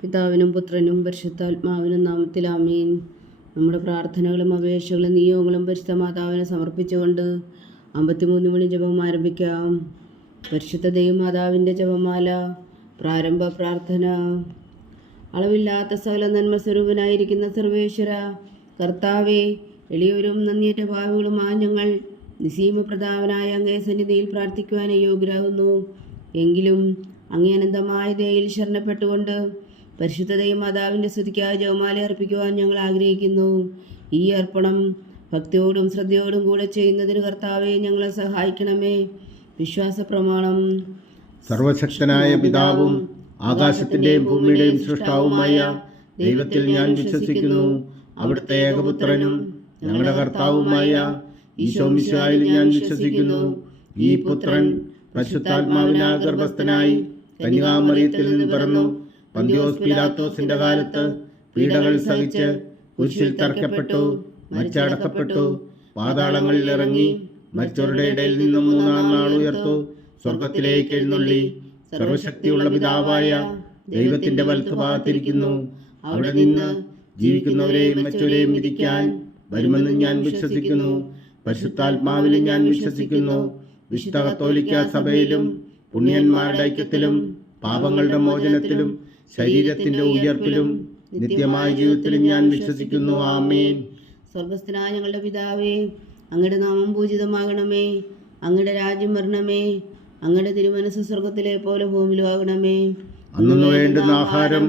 പിതാവിനും പുത്രനും പരിശുദ്ധാത്മാവിനും നാമത്തിൽ ആമേൻ. നമ്മുടെ പ്രാർത്ഥനകളും അപേക്ഷകളും നിയോഗങ്ങളും പരിശുദ്ധ മാതാവിനെ സമർപ്പിച്ചുകൊണ്ട് 53 മണി ജപം ആരംഭിക്കാം. പരിശുദ്ധ ദൈവമാതാവിൻ്റെ ജപമാല. പ്രാരംഭ പ്രാർത്ഥന. അളവില്ലാത്ത സകല നന്മ സ്വരൂപനായിരിക്കുന്ന സർവേശ്വര കർത്താവേ, എളിയവരും നന്ദിയേറ്റ ഭാവികളുമായ ഞങ്ങൾ നിസീമ പ്രതാപനായ അങ്ങേ സന്നിധിയിൽ പ്രാർത്ഥിക്കുവാൻ യോഗ്യരാകുന്നു. എങ്കിലും അങ്ങേ അനന്തമായ ദയയിൽ ശരണപ്പെട്ടുകൊണ്ട് പരിശുദ്ധ ദൈവമാതാവിൻ്റെ സ്തുതിക്കായി ജപമാല അർപ്പിക്കുവാൻ ഞങ്ങൾ ആഗ്രഹിക്കുന്നു. ഈ അർപ്പണം ഭക്തിയോടും ശ്രദ്ധയോടും കൂടെ ചെയ്യുന്നതിന് കർത്താവെ ഞങ്ങളെ സഹായിക്കണമേ. വിശ്വാസ പ്രമാണം. സർവശക്തനായ പിതാവും ആകാശത്തിൻ്റെയും ഭൂമിയുടെയും സൃഷ്ടാവുമായ ദൈവത്തിൽ ഞാൻ വിശ്വസിക്കുന്നു. അവിടുത്തെ ഏകപുത്രനും ഞങ്ങളുടെ കർത്താവുമായ ഈശോമിശിഹായിൽ ഞാൻ വിശ്വസിക്കുന്നു. ഈ പുത്രൻ പരിശുദ്ധാത്മാവിനാൽ ഗർഭസ്ഥനായി കന്യകാമറിയത്തിൽ നിന്ന് പിറന്നു. പന്തിയോസ് പീലാത്തോസിന്റെ കാലത്ത് പീഡകൾ സഹിച്ച് കുരിശിൽ തറയ്ക്കപ്പെട്ടു, മരിച്ചടക്കപ്പെട്ടു, പാതാളങ്ങളിൽ ഇറങ്ങി, മരിച്ചവരുടെ ഇടയിൽ നിന്നും 3-ാം നാൾ ഉയർത്തു, സ്വർഗത്തിലേക്ക് എഴുന്നള്ളി, സർവശക്തിയുള്ള പിതാവായ ദൈവത്തിന്റെ വലത്തുഭാഗത്തിരിക്കുന്നു. അവിടെ നിന്ന് ജീവിക്കുന്നവരെയും മരിച്ചവരെയും വിധിക്കാൻ വരുമെന്ന് ഞാൻ വിശ്വസിക്കുന്നു. പരിശുദ്ധാത്മാവിലും ഞാൻ വിശ്വസിക്കുന്നു. വിശുദ്ധ കത്തോലിക്കാ സഭയിലും പുണ്യന്മാരുടെ ഐക്യത്തിലും പാപങ്ങളുടെ മോചനത്തിലും ശരീരത്തിന്റെ ഉയർപ്പിലും നിത്യമായ ജീവിതത്തിലും ഞാൻ വിശ്വസിക്കുന്നു. ആമേൻ. സ്വർഗസ്ഥനായ ഞങ്ങളുടെ പിതാവേ, അങ്ങയുടെ നാമം പൂജിതമാകണമേ. അങ്ങയുടെ രാജ്യം വരണമേ. അങ്ങയുടെ തിരുമനസ്സ് സ്വർഗത്തിലെ പോലെ ഭൂമിയിലാകണമേ. അന്നു വേണ്ടുന്ന ആഹാരം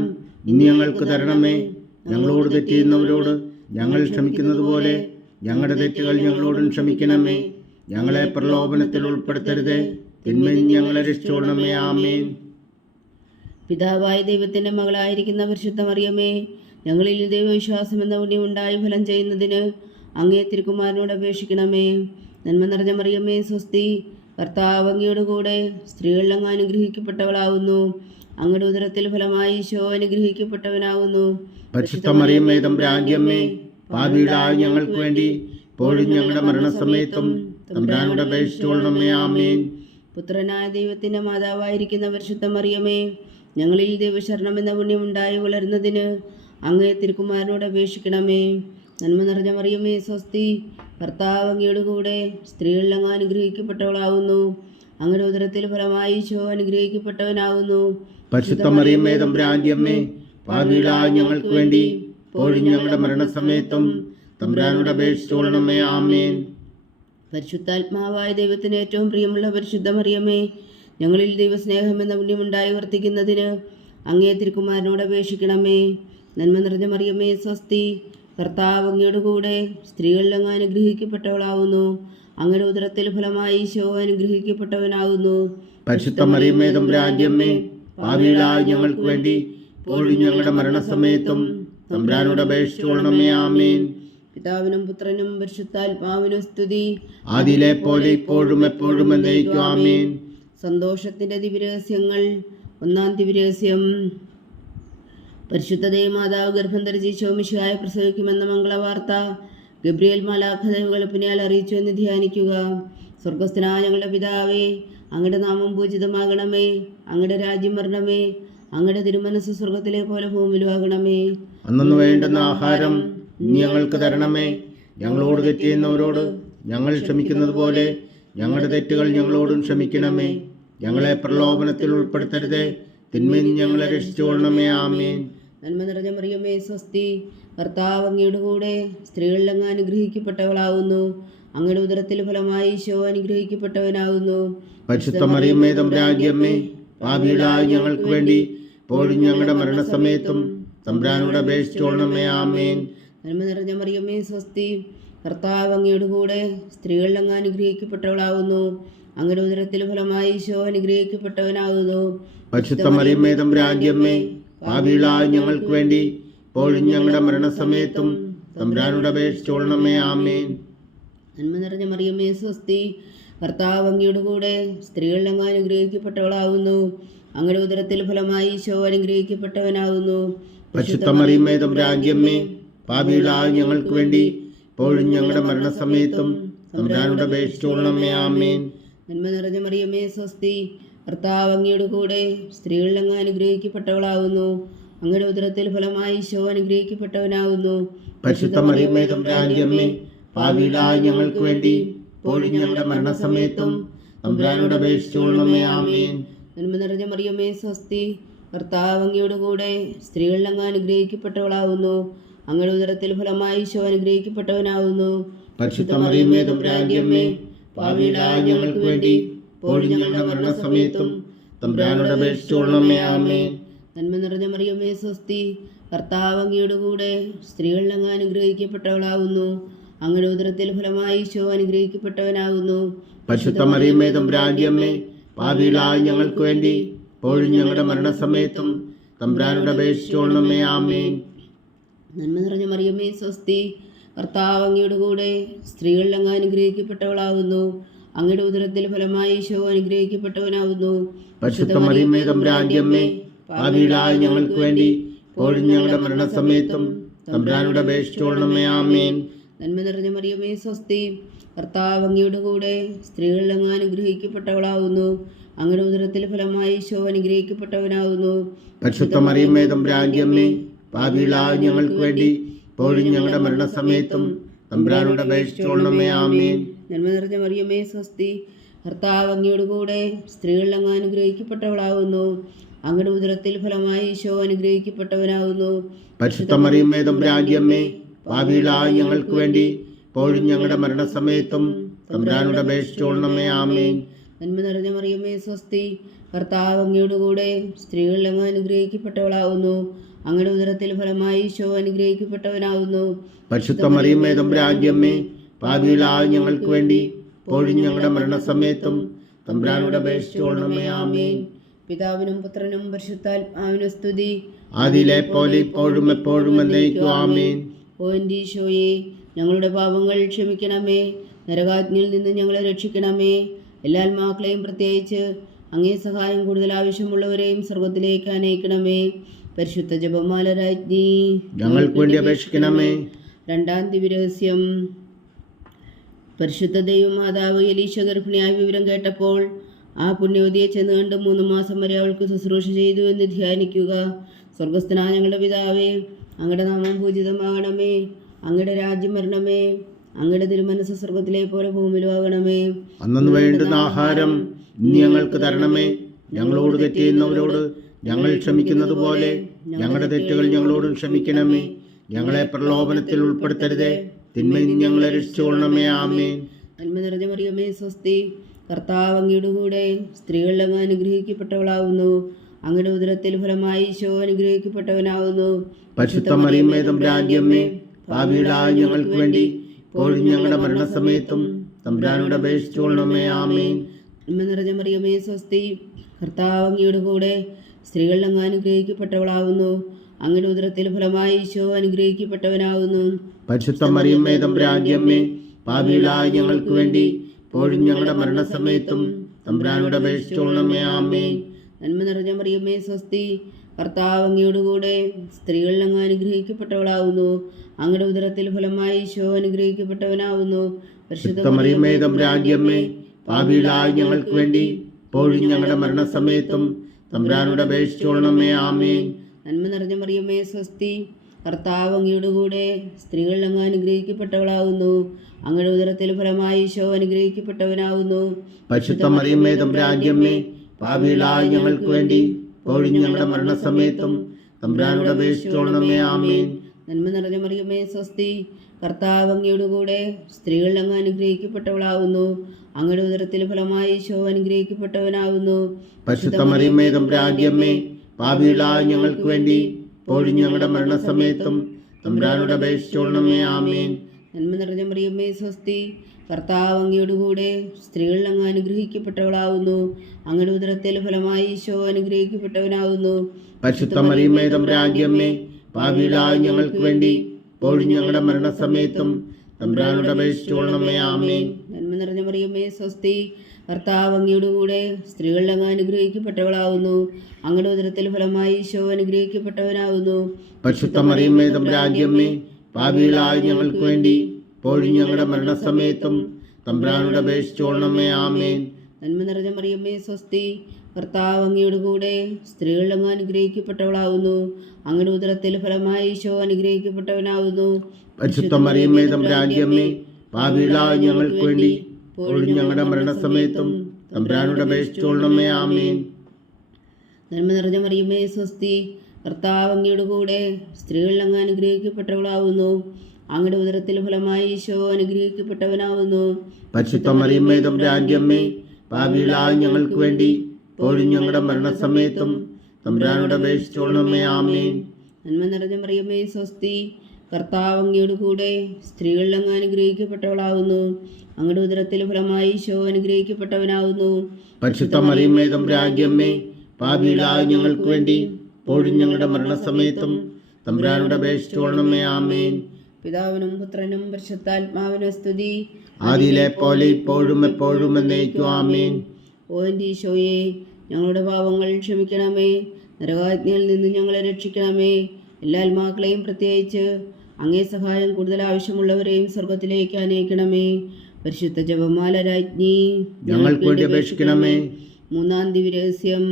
ഇനി ഞങ്ങൾക്ക് തരണമേ. ഞങ്ങളോട് തെറ്റ് ചെയ്യുന്നവരോട് ഞങ്ങൾ ക്ഷമിക്കുന്നത് പോലെ ഞങ്ങളുടെ തെറ്റുകൾ ഞങ്ങളോടും ക്ഷമിക്കണമേ. ഞങ്ങളെ പ്രലോഭനത്തിൽ ഉൾപ്പെടുത്തരുതേ, തിന്മയിൽ ഞങ്ങളെ രക്ഷിച്ചുകൊള്ളണമേ. ആമേൻ. പിതാവായ ദൈവത്തിൻ്റെ മകളായിരിക്കുന്ന പരിശുദ്ധ മറിയമേ, ഞങ്ങളിൽ ദൈവവിശ്വാസം എന്ന പുണ്യമുണ്ടായി ഫലം ചെയ്യുന്നതിന് അങ്ങേ തിരുക്കുമാരനോട് അപേക്ഷിക്കണമേ. നന്മ നിറഞ്ഞ മറിയമേ, സ്വസ്തി. കർത്താവ് അങ്ങയോട് കൂടെ സ്ത്രീകളിൽ അങ്ങ് അനുഗ്രഹിക്കപ്പെട്ടവളാകുന്നു. അങ്ങയുടെ ഉദരത്തിൽ ഫലമായി ഈശോ അനുഗ്രഹിക്കപ്പെട്ടവനാകുന്നു. പരിശുദ്ധ മറിയമേ, തമ്പുരാന്റെ അമ്മേ, പാപികളായ ഞങ്ങൾക്ക് വേണ്ടി ഇപ്പോഴും ഞങ്ങളുടെ മരണസമയത്തും തമ്പുരാനോട് അപേക്ഷിച്ചുകൊള്ളണമേ. ആമേൻ. പുത്രനായ ദൈവത്തിൻ്റെ മാതാവായിരിക്കുന്ന പരിശുദ്ധ മറിയമേ, ഞങ്ങളിൽ ദൈവശരണം എന്ന പുണ്യമുണ്ടായി വളരുന്നതിന് അങ്ങേ തിരുക്കുമാരനോട് അപേക്ഷിക്കണമേ. നന്മ നിറഞ്ഞ മറിയമേ, സ്വസ്തി. കർത്താവ് അങ്ങയോട് കൂടെ സ്ത്രീകളിൽ അങ്ങ് അനുഗ്രഹിക്കപ്പെട്ടവളാകുന്നു. അങ്ങയുടെ ഉദരത്തിൽ ഫലമായി ഈശോ അനുഗ്രഹിക്കപ്പെട്ടവനാകുന്നു. പരിശുദ്ധ മറിയമേ, തമ്പുരാന്റെ അമ്മേ, പാപികളായ ഞങ്ങൾക്ക് വേണ്ടി ഇപ്പോഴും ഞങ്ങളുടെ മരണസമയത്തും തമ്പുരാനോട് അപേക്ഷിച്ചുകൊള്ളണമേ. ആമേൻ. പരിശുദ്ധാത്മാവായ ദൈവത്തിന് ഏറ്റവും പ്രിയമുള്ള പരിശുദ്ധ മറിയമേ, ഞങ്ങളിൽ ദൈവസ്നേഹം എന്ന പുണ്യമുണ്ടായി വർത്തിക്കുന്നതിന് അങ്ങേ തിരുക്കുമാരനോട് അപേക്ഷിക്കണമേ. നന്മ നിറഞ്ഞ മറിയമേ, സ്വസ്തി. കർത്താവ് അങ്ങയോട് കൂടെ സ്ത്രീകളിൽ അങ്ങ് അനുഗ്രഹിക്കപ്പെട്ടവളാകുന്നു. അങ്ങയുടെ ഉദരത്തിൽ ഫലമായി ഈശോ അനുഗ്രഹിക്കപ്പെട്ടവനാകുന്നു. പരിശുദ്ധ മറിയമേ, തമ്പുരാന്റെ അമ്മേ, പാപികളായ ഞങ്ങൾക്ക് വേണ്ടി ഇപ്പോഴും ഞങ്ങളുടെ മരണസമയത്തും തമ്പുരാനോട് അപേക്ഷിച്ചുകൊള്ളണമേ. ആമേൻ. പിതാവിനും പുത്രനും പരിശുദ്ധാത്മാവിനും സ്തുതി. ആദിയിലെ പോലെ ഇപ്പോഴും എപ്പോഴും എന്നേക്കും. ആമേൻ. സന്തോഷത്തിന്റെ ദിവ്യരഹസ്യങ്ങൾ. 1-ാം ദിവ്യരഹസ്യം. പരിശുദ്ധ ദൈവമാതാവ് ഗർഭം ധരിച്ച് ഈശോ മിശിഹായെ പ്രസവിക്കുമെന്ന മംഗളവാർത്ത ഗബ്രിയേൽ മാലാഖ ദൈവകൽപ്പനയാൽ അറിയിച്ചു എന്ന് ധ്യാനിക്കുക. സ്വർഗസ്ഥനായ ഞങ്ങളുടെ പിതാവേ, അങ്ങയുടെ നാമം പൂജിതമാകണമേ. അങ്ങയുടെ രാജ്യം വരണമേ. അങ്ങയുടെ തിരുമനസ്സ് സ്വർഗത്തിലെ പോലെ ഭൂമിയിലാകണമേ. അന്നു വേണ്ടുന്ന ആഹാരം ഇനി ഞങ്ങൾക്ക് തരണമേ. ഞങ്ങളോട് തെറ്റ് ചെയ്യുന്നവരോട് ഞങ്ങൾ ക്ഷമിക്കുന്നത് പോലെ ഞങ്ങളുടെ തെറ്റുകൾ ഞങ്ങളോടും ക്ഷമിക്കണമേ. ഞങ്ങളെ പ്രലോഭനത്തിൽ ഉൾപ്പെടുത്തരുതേ, തിന്മയിൽ ഞങ്ങളെ രക്ഷിച്ചുകൊള്ളണമേ. ആമേൻ. നന്മ നിറഞ്ഞ മറിയമേ, സ്വസ്തി. കർത്താവ് അങ്ങയുടെ കൂടെ സ്ത്രീകളിൽ അങ്ങ് അനുഗ്രഹിക്കപ്പെട്ടവളാകുന്നു. അങ്ങയുടെ ഉദരത്തിൽ ഫലമായി ഈശോ അനുഗ്രഹിക്കപ്പെട്ടവനാകുന്നു. പരിശുദ്ധ മറിയമേ, തമ്പുരാന്റെ അമ്മേ, പാപികളായ ഞങ്ങൾക്ക് വേണ്ടി ഇപ്പോഴും ഞങ്ങളുടെ മരണസമയത്തും തമ്പുരാനോട് അപേക്ഷിച്ചുകൊള്ളണമേ. ആമേൻ. നന്മ നിറഞ്ഞ മറിയമേ, സ്വസ്തി. കർത്താവ് അങ്ങയുടെ കൂടെ സ്ത്രീകളിൽ അങ്ങ് അനുഗ്രഹിക്കപ്പെട്ടവളാകുന്നു. അങ്ങയുടെ ഉദരത്തിൽ ഫലമായി ഈശോ അനുഗ്രഹിക്കപ്പെട്ടവനാകുന്നു. പരിശുദ്ധ മറിയമേ, തമ്പുരാന്റെ അമ്മേ, പാപികളായ ഞങ്ങൾക്ക് വേണ്ടി ഇപ്പോഴും ഞങ്ങളുടെ മരണസമയത്തും തമ്പുരാനോട് അപേക്ഷിച്ചുകൊള്ളണമേ. ആമേൻ. നന്മ നിറഞ്ഞ മറിയമേ, സ്വസ്തി. കർത്താവ് അങ്ങയുടെ കൂടെ സ്ത്രീകളിൽ അങ്ങ് അനുഗ്രഹിക്കപ്പെട്ടവളാകുന്നു. അങ്ങയുടെ ഉദരത്തിൽ ഫലമായി ഈശോ അനുഗ്രഹിക്കപ്പെട്ടവനാകുന്നു. പരിശുദ്ധ മറിയമേ, തമ്പുരാന്റെ അമ്മേ, പാപികളായ ഞങ്ങൾക്ക് വേണ്ടി ഇപ്പോഴും ഞങ്ങളുടെ മരണസമയത്തും തമ്പുരാനോട് അപേക്ഷിച്ചുകൊള്ളണമേ. ആമേൻ. നന്മ നിറഞ്ഞ മറിയമേ, സ്വസ്തി. കർത്താവ് അങ്ങയുടെ കൂടെ സ്ത്രീകളിൽ അങ്ങ് അനുഗ്രഹിക്കപ്പെട്ടവളാകുന്നു. അങ്ങയുടെ ഉദരത്തിൽ ഫലമായി ഈശോ അനുഗ്രഹിക്കപ്പെട്ടവനാകുന്നു. പരിശുദ്ധ മറിയമേ തമ്പുരാന്റെ അമ്മേ, പാപികളായ ഞങ്ങൾക്ക് വേണ്ടി ഇപ്പോഴും ഞങ്ങളുടെ മരണസമയത്തും തമ്പുരാനോട് അപേക്ഷിച്ചുകൊള്ളണമേ. ആമേൻ. നന്മ നിറഞ്ഞ മറിയമേ സ്വസ്തി, കർത്താവ് അങ്ങയുടെ കൂടെ സ്ത്രീകളിൽ അങ്ങ് അനുഗ്രഹിക്കപ്പെട്ടവളാകുന്നു. അങ്ങയുടെ ഉദരത്തിൽ ഫലമായി ഈശോ അനുഗ്രഹിക്കപ്പെട്ടവനാകുന്നു. പരിശുദ്ധ മറിയമേ തമ്പുരാന്റെ അമ്മേ, പാപികളായ ഞങ്ങൾക്ക് വേണ്ടി ഇപ്പോഴും ഞങ്ങളുടെ മരണസമയത്തും തമ്പുരാനോട് അപേക്ഷിച്ചുകൊള്ളണമേ. ആമേൻ. നന്മ നിറഞ്ഞ മറിയമേ സ്വസ്തി, കർത്താവ് അങ്ങയുടെ കൂടെ സ്ത്രീകളിൽ അങ്ങ് അനുഗ്രഹിക്കപ്പെട്ടവളാകുന്നു. അങ്ങയുടെ ഉദരത്തിൽ ഫലമായി ഈശോ അനുഗ്രഹിക്കപ്പെട്ടവനാകുന്നു. പരിശുദ്ധ മറിയമേ തമ്പുരാന്റെ അമ്മേ, പാപികളായ ഞങ്ങൾക്ക് വേണ്ടി ഇപ്പോഴും ഞങ്ങളുടെ മരണസമയത്തും തമ്പുരാനോട് അപേക്ഷിച്ചുകൊള്ളണമേ. ആമേൻ. നന്മ നിറഞ്ഞ മറിയമേ സ്വസ്തി, കർത്താവ് അങ്ങയുടെ കൂടെ സ്ത്രീകളിൽ അങ്ങ് അനുഗ്രഹിക്കപ്പെട്ടവളാകുന്നു. അങ്ങയുടെ ഉദരത്തിൽ ഫലമായി ഈശോ അനുഗ്രഹിക്കപ്പെട്ടവനാകുന്നു. പരിശുദ്ധ മറിയമേ തമ്പുരാന്റെ അമ്മേ, പാപികളായ ഞങ്ങൾക്ക് വേണ്ടി ഇപ്പോഴും ഞങ്ങളുടെ മരണസമയത്തും തമ്പുരാനോട് അപേക്ഷിച്ചുകൊള്ളണമേ. ആമേൻ. നന്മ നിറഞ്ഞ മറിയമേ സ്വസ്തി, കർത്താവ് അങ്ങയുടെ കൂടെ സ്ത്രീകളിൽ അങ്ങ് അനുഗ്രഹിക്കപ്പെട്ടവളാകുന്നു. അങ്ങയുടെ ഉദരത്തിൽ ഫലമായി ഈശോ അനുഗ്രഹിക്കപ്പെട്ടവനാകുന്നു. പരിശുദ്ധ മറിയമേ തമ്പുരാന്റെ അമ്മേ, പാപികളായ ഞങ്ങൾക്ക് വേണ്ടി ഇപ്പോഴും ഞങ്ങളുടെ മരണസമയത്തും തമ്പുരാനോട് അപേക്ഷിച്ചുകൊള്ളണമേ. ആമേൻ. നന്മ നിറഞ്ഞ മറിയമേ സ്വസ്തി, കർത്താവ് അങ്ങയുടെ കൂടെ സ്ത്രീകളിൽ അങ്ങ് അനുഗ്രഹിക്കപ്പെട്ടവളാകുന്നു. അങ്ങയുടെ ഉദരത്തിൽ ഫലമായി ഈശോ അനുഗ്രഹിക്കപ്പെട്ടവനാകുന്നു. പരിശുദ്ധ മറിയമേ തമ്പുരാന്റെ അമ്മേ, പാപികളായ ഞങ്ങൾക്ക് വേണ്ടി ഇപ്പോഴും ഞങ്ങളുടെ മരണസമയത്തും തമ്പുരാനോട് അപേക്ഷിച്ചുകൊള്ളണമേ. ആമേൻ. നന്മ നിറഞ്ഞ മറിയമേ സ്വസ്തി, കർത്താവ് അങ്ങയുടെ കൂടെ സ്ത്രീകളിൽ അങ്ങ് അനുഗ്രഹിക്കപ്പെട്ടവളാകുന്നു. അങ്ങയുടെ ഉദരത്തിൽ ഫലമായി ഈശോ അനുഗ്രഹിക്കപ്പെട്ടവനാകുന്നു. പരിശുദ്ധ മറിയമേ തമ്പുരാന്റെ അമ്മേ, പാപികളായ ഞങ്ങൾക്ക് വേണ്ടി ഇപ്പോഴും ഞങ്ങളുടെ മരണസമയത്തും തമ്പുരാനോട് അപേക്ഷിച്ചുകൊള്ളണമേ. ആമേൻ. പിതാവിനും പുത്രനും പരിശുദ്ധാത്മാവിനും സ്തുതി, ആദിയിലെ പോലെ ഇപ്പോഴും എപ്പോഴും എന്നേക്കും. ആമേൻ. ഓ എൻ്റെ ഈശോയെ, ഞങ്ങളുടെ പാപങ്ങൾ ക്ഷമിക്കണമേ. നരകാഗ്നിയിൽ നിന്ന് ഞങ്ങളെ രക്ഷിക്കണമേ. എല്ലാ ആത്മാക്കളെയും പ്രത്യേകിച്ച് അങ്ങേ സഹായം കൂടുതൽ ആവശ്യമുള്ളവരെയും സ്വർഗത്തിലേക്ക് അനയിക്കണമേ. പരിശുദ്ധ ജപമാല രാജ്ഞി, ഞങ്ങൾക്ക് വേണ്ടി അപേക്ഷിക്കണമേ. രണ്ടാം ദിവ്യരഹസ്യം. പരിശുദ്ധ ദൈവമാതാവ് എലീശ ഗർഭിണിയായ വിവരം കേട്ടപ്പോൾ ആ പുണ്യവതിയെ ചെന്ന് കണ്ട് 3 മാസം വരെ അവൾക്ക് ശുശ്രൂഷ ചെയ്തു എന്ന് ധ്യാനിക്കുക. സ്വർഗസ്ഥനായ ഞങ്ങളുടെ പിതാവേ, അങ്ങയുടെ നാമം പൂജിതമാകണമേ. അങ്ങയുടെ രാജ്യം വരണമേ. അങ്ങയുടെ തിരുമനസ്സ് സ്വർഗത്തിലെ പോലെ ഭൂമിയിലും ആകണമേ. അന്നു വേണ്ടുന്ന ആഹാരം ഇന്ന് ഞങ്ങൾക്ക് തരണമേ. ഞങ്ങളോട് തെറ്റ് ചെയ്യുന്നവരോട് ഞങ്ങൾ ക്ഷമിക്കുന്നത് പോലെ ഞങ്ങളുടെ തെറ്റുകൾ ഞങ്ങളോടും ക്ഷമിക്കണമേ. ഞങ്ങളെ പ്രലോഭനത്തിൽ ഉൾപ്പെടുത്തരുതേ, തിന്മയിൽ നിന്ന് ഞങ്ങളെ രക്ഷിച്ചുകൊള്ളണമേ. ആമേൻ. നന്മ നിറഞ്ഞ മറിയമേ സ്വസ്തി, കർത്താവ് അങ്ങയുടെ കൂടെ സ്ത്രീകളിൽ അങ്ങ് അനുഗ്രഹിക്കപ്പെട്ടവളാകുന്നു. അങ്ങയുടെ ഉദരത്തിൽ ഫലമായി ഈശോ അനുഗ്രഹിക്കപ്പെട്ടവനാകുന്നു. പരിശുദ്ധ മറിയമേ തമ്പുരാന്റെ അമ്മേ, പാപികളായ ഞങ്ങൾക്ക് വേണ്ടി ഇപ്പോഴും ഞങ്ങളുടെ മരണസമയത്തും തമ്പുരാനോട് അപേക്ഷിച്ചുകൊള്ളണമേ. ആമേൻ. നന്മ നിറഞ്ഞ മറിയമേ സ്വസ്തി, കർത്താവ് അങ്ങയുടെ കൂടെ സ്ത്രീകളിൽ അങ്ങ് അനുഗ്രഹിക്കപ്പെട്ടവളാകുന്നു. അങ്ങയുടെ ഉദരത്തിൽ ഫലമായി ഈശോ അനുഗ്രഹിക്കപ്പെട്ടവനാകുന്നു. പരിശുദ്ധ മറിയമേ തമ്പുരാന്റെ അമ്മേ, പാപികളായ ഞങ്ങൾക്ക് വേണ്ടി ഇപ്പോഴും ഞങ്ങളുടെ മരണസമയത്തും തമ്പുരാനോട് അപേക്ഷിച്ചുകൊള്ളണമേ. ആമേൻ. നന്മ നിറഞ്ഞ മറിയമേ സ്വസ്തി, കർത്താവ് അങ്ങയുടെ കൂടെ സ്ത്രീകളിൽ അങ്ങ് അനുഗ്രഹിക്കപ്പെട്ടവളാകുന്നു. അങ്ങയുടെ ഉദരത്തിൽ ഫലമായി ഈശോ അനുഗ്രഹിക്കപ്പെട്ടവനാകുന്നു. പരിശുദ്ധ മറിയമേ തമ്പുരാന്റെ അമ്മേ, പാപികളായ ഞങ്ങൾക്ക് വേണ്ടി ഇപ്പോഴും ഞങ്ങളുടെ മരണസമയത്തും തമ്പുരാനോട് അപേക്ഷിച്ചുകൊള്ളണമേ. ആമേൻ. നന്മ നിറഞ്ഞ മറിയമേ സ്വസ്തി, കർത്താവ് അങ്ങയുടെ കൂടെ സ്ത്രീകളിൽ അങ്ങ് അനുഗ്രഹിക്കപ്പെട്ടവളാകുന്നു. അങ്ങയുടെ ഉദരത്തിൽ ഫലമായി ഈശോ അനുഗ്രഹിക്കപ്പെട്ടവനാകുന്നു. പരിശുദ്ധ മറിയമേ തമ്പുരാന്റെ അമ്മേ, പാപികളായ ഞങ്ങൾക്ക് വേണ്ടി ഇപ്പോഴും ഞങ്ങളുടെ മരണസമയത്തും തമ്പുരാനോട് അപേക്ഷിച്ചുകൊള്ളണമേ. ആമേൻ. നന്മ നിറഞ്ഞ മറിയമേ സ്വസ്തി, കർത്താവ് അങ്ങയുടെ കൂടെ സ്ത്രീകളിൽ അങ്ങ് അനുഗ്രഹിക്കപ്പെട്ടവളാകുന്നു. അങ്ങയുടെ ഉദരത്തിൽ ഫലമായി ഈശോ അനുഗ്രഹിക്കപ്പെട്ടവനാകുന്നു. പരിശുദ്ധ മറിയമേ തമ്പുരാന്റെ അമ്മേ, പാപികളായ ഞങ്ങൾക്ക് വേണ്ടി ഇപ്പോഴും ഞങ്ങളുടെ മരണസമയത്തും തമ്പുരാനോട് അപേക്ഷിച്ചുകൊള്ളണമേ. ആമേൻ. നന്മ നിറഞ്ഞ മറിയമേ സ്വസ്തി, കർത്താവ് അങ്ങയുടെ കൂടെ സ്ത്രീകളിൽ അങ്ങ് അനുഗ്രഹിക്കപ്പെട്ടവളാകുന്നു. അങ്ങയുടെ ഉദരത്തിൽ ഫലമായി ഈശോ അനുഗ്രഹിക്കപ്പെട്ടവനാകുന്നു. പരിശുദ്ധ മറിയമേ തമ്പുരാന്റെ അമ്മേ, പാപികളായ ഞങ്ങൾക്ക് വേണ്ടി ഇപ്പോഴും ഞങ്ങളുടെ മരണസമയത്തും തമ്പുരാനോട് അപേക്ഷിച്ചുകൊള്ളണമേ. ആമേൻ. നന്മ നിറഞ്ഞ മറിയമേ സ്വസ്തി, കർത്താവ് അങ്ങയുടെ കൂടെ സ്ത്രീകളിൽ അങ്ങ് അനുഗ്രഹിക്കപ്പെട്ടവളാകുന്നു. അങ്ങയുടെ ഉദരത്തിൽ ഫലമായി ഈശോ അനുഗ്രഹിക്കപ്പെട്ടവനാകുന്നു. പരിശുദ്ധ മറിയമേ തമ്പുരാന്റെ അമ്മേ, പാപികളായ ഞങ്ങൾക്ക് വേണ്ടി ഇപ്പോഴും ഞങ്ങളുടെ മരണസമയത്തും തമ്പുരാനോട് അപേക്ഷിച്ചുകൊള്ളണമേ. ആമേൻ. നന്മ നിറഞ്ഞ മറിയമ്മേ സ്വസ്തി, കർത്താവ് അങ്ങയുടെ കൂടെ സ്ത്രീകൾ അങ്ങ് അനുഗ്രഹിക്കപ്പെട്ടവളാവുന്നു. അങ്ങയുടെ ഉദരത്തിൽ ഫലമായി ഈശോ അനുഗ്രഹിക്കപ്പെട്ടവനാവുന്നു. പരിശുദ്ധ മറിയമ്മേ തമ്പുരാന്റെ അമ്മേ, പാപികളായ ഞങ്ങൾക്ക് വേണ്ടി ഇപ്പോഴും ഞങ്ങളുടെ മരണസമയത്തും തമ്പുരാനോട് അപേക്ഷിച്ചുകൊള്ളണമേ. ആമേൻ. നന്മ നിറഞ്ഞ മറിയമ്മേ സ്വസ്തി, കർത്താവ് അങ്ങയുടെ കൂടെ സ്ത്രീകൾ അങ്ങ് അനുഗ്രഹിക്കപ്പെട്ടവളാവുന്നു. അങ്ങയുടെ ഉദരത്തിൽ ഫലമായി ഈശോ അനുഗ്രഹിക്കപ്പെട്ടവനാവുന്നു. പരിശുദ്ധ മറിയമ്മേ തമ്പുരാന്റെ അമ്മേ, പാപികളായ ഞങ്ങൾക്ക് വേണ്ടി ഇപ്പോഴും ഞങ്ങളുടെ മരണസമയത്തും തമ്പുരാനോട് അപേക്ഷിച്ചുകൊള്ളണമേ. ആമേൻ. നന്മ നിറഞ്ഞ മറിയമ്മേ സ്വസ്തി, കർത്താവ് അങ്ങയുടെ കൂടെ സ്ത്രീകൾ അങ്ങ് അനുഗ്രഹിക്കപ്പെട്ടവളാവുന്നു. അങ്ങയുടെ ഉദരത്തിൽ ഫലമായി ഈശോ അനുഗ്രഹിക്കപ്പെട്ടവനാവുന്നു. പരിശുദ്ധ മറിയമ്മേ തമ്പുരാന്റെ അമ്മേ, പാപികളായ ഞങ്ങൾക്ക് വേണ്ടി ഇപ്പോഴും ഞങ്ങളുടെ മരണസമയത്തും തമ്പുരാനോട് അപേക്ഷിച്ചുകൊള്ളണമേ. ആമേൻ. പിതാവിനും പുത്രനും പരിശുദ്ധാത്മാവിനും സ്തുതി, ആദിയിലെ പോലെ ഇപ്പോഴും എപ്പോഴും എന്നേക്കും. ആമേൻ. ഓ എൻ്റെ ഈശോയെ, ഞങ്ങളുടെ പാപങ്ങൾ ക്ഷമിക്കണമേ, നരകാജ്ഞയിൽ നിന്ന് ഞങ്ങളെ രക്ഷിക്കണമേ. എല്ലാ ആത്മാക്കളെയും പ്രത്യേകിച്ച് അങ്ങേ സഹായം കൂടുതൽ ആവശ്യമുള്ളവരെയും സ്വർഗത്തിലേക്ക് അനയിക്കണമേ. പരിശുദ്ധ ജപമാല രാജ്ഞി, ഞങ്ങൾക്ക് വേണ്ടി അപേക്ഷിക്കണമേ. മൂന്നാം ദിവ്യരഹസ്യം.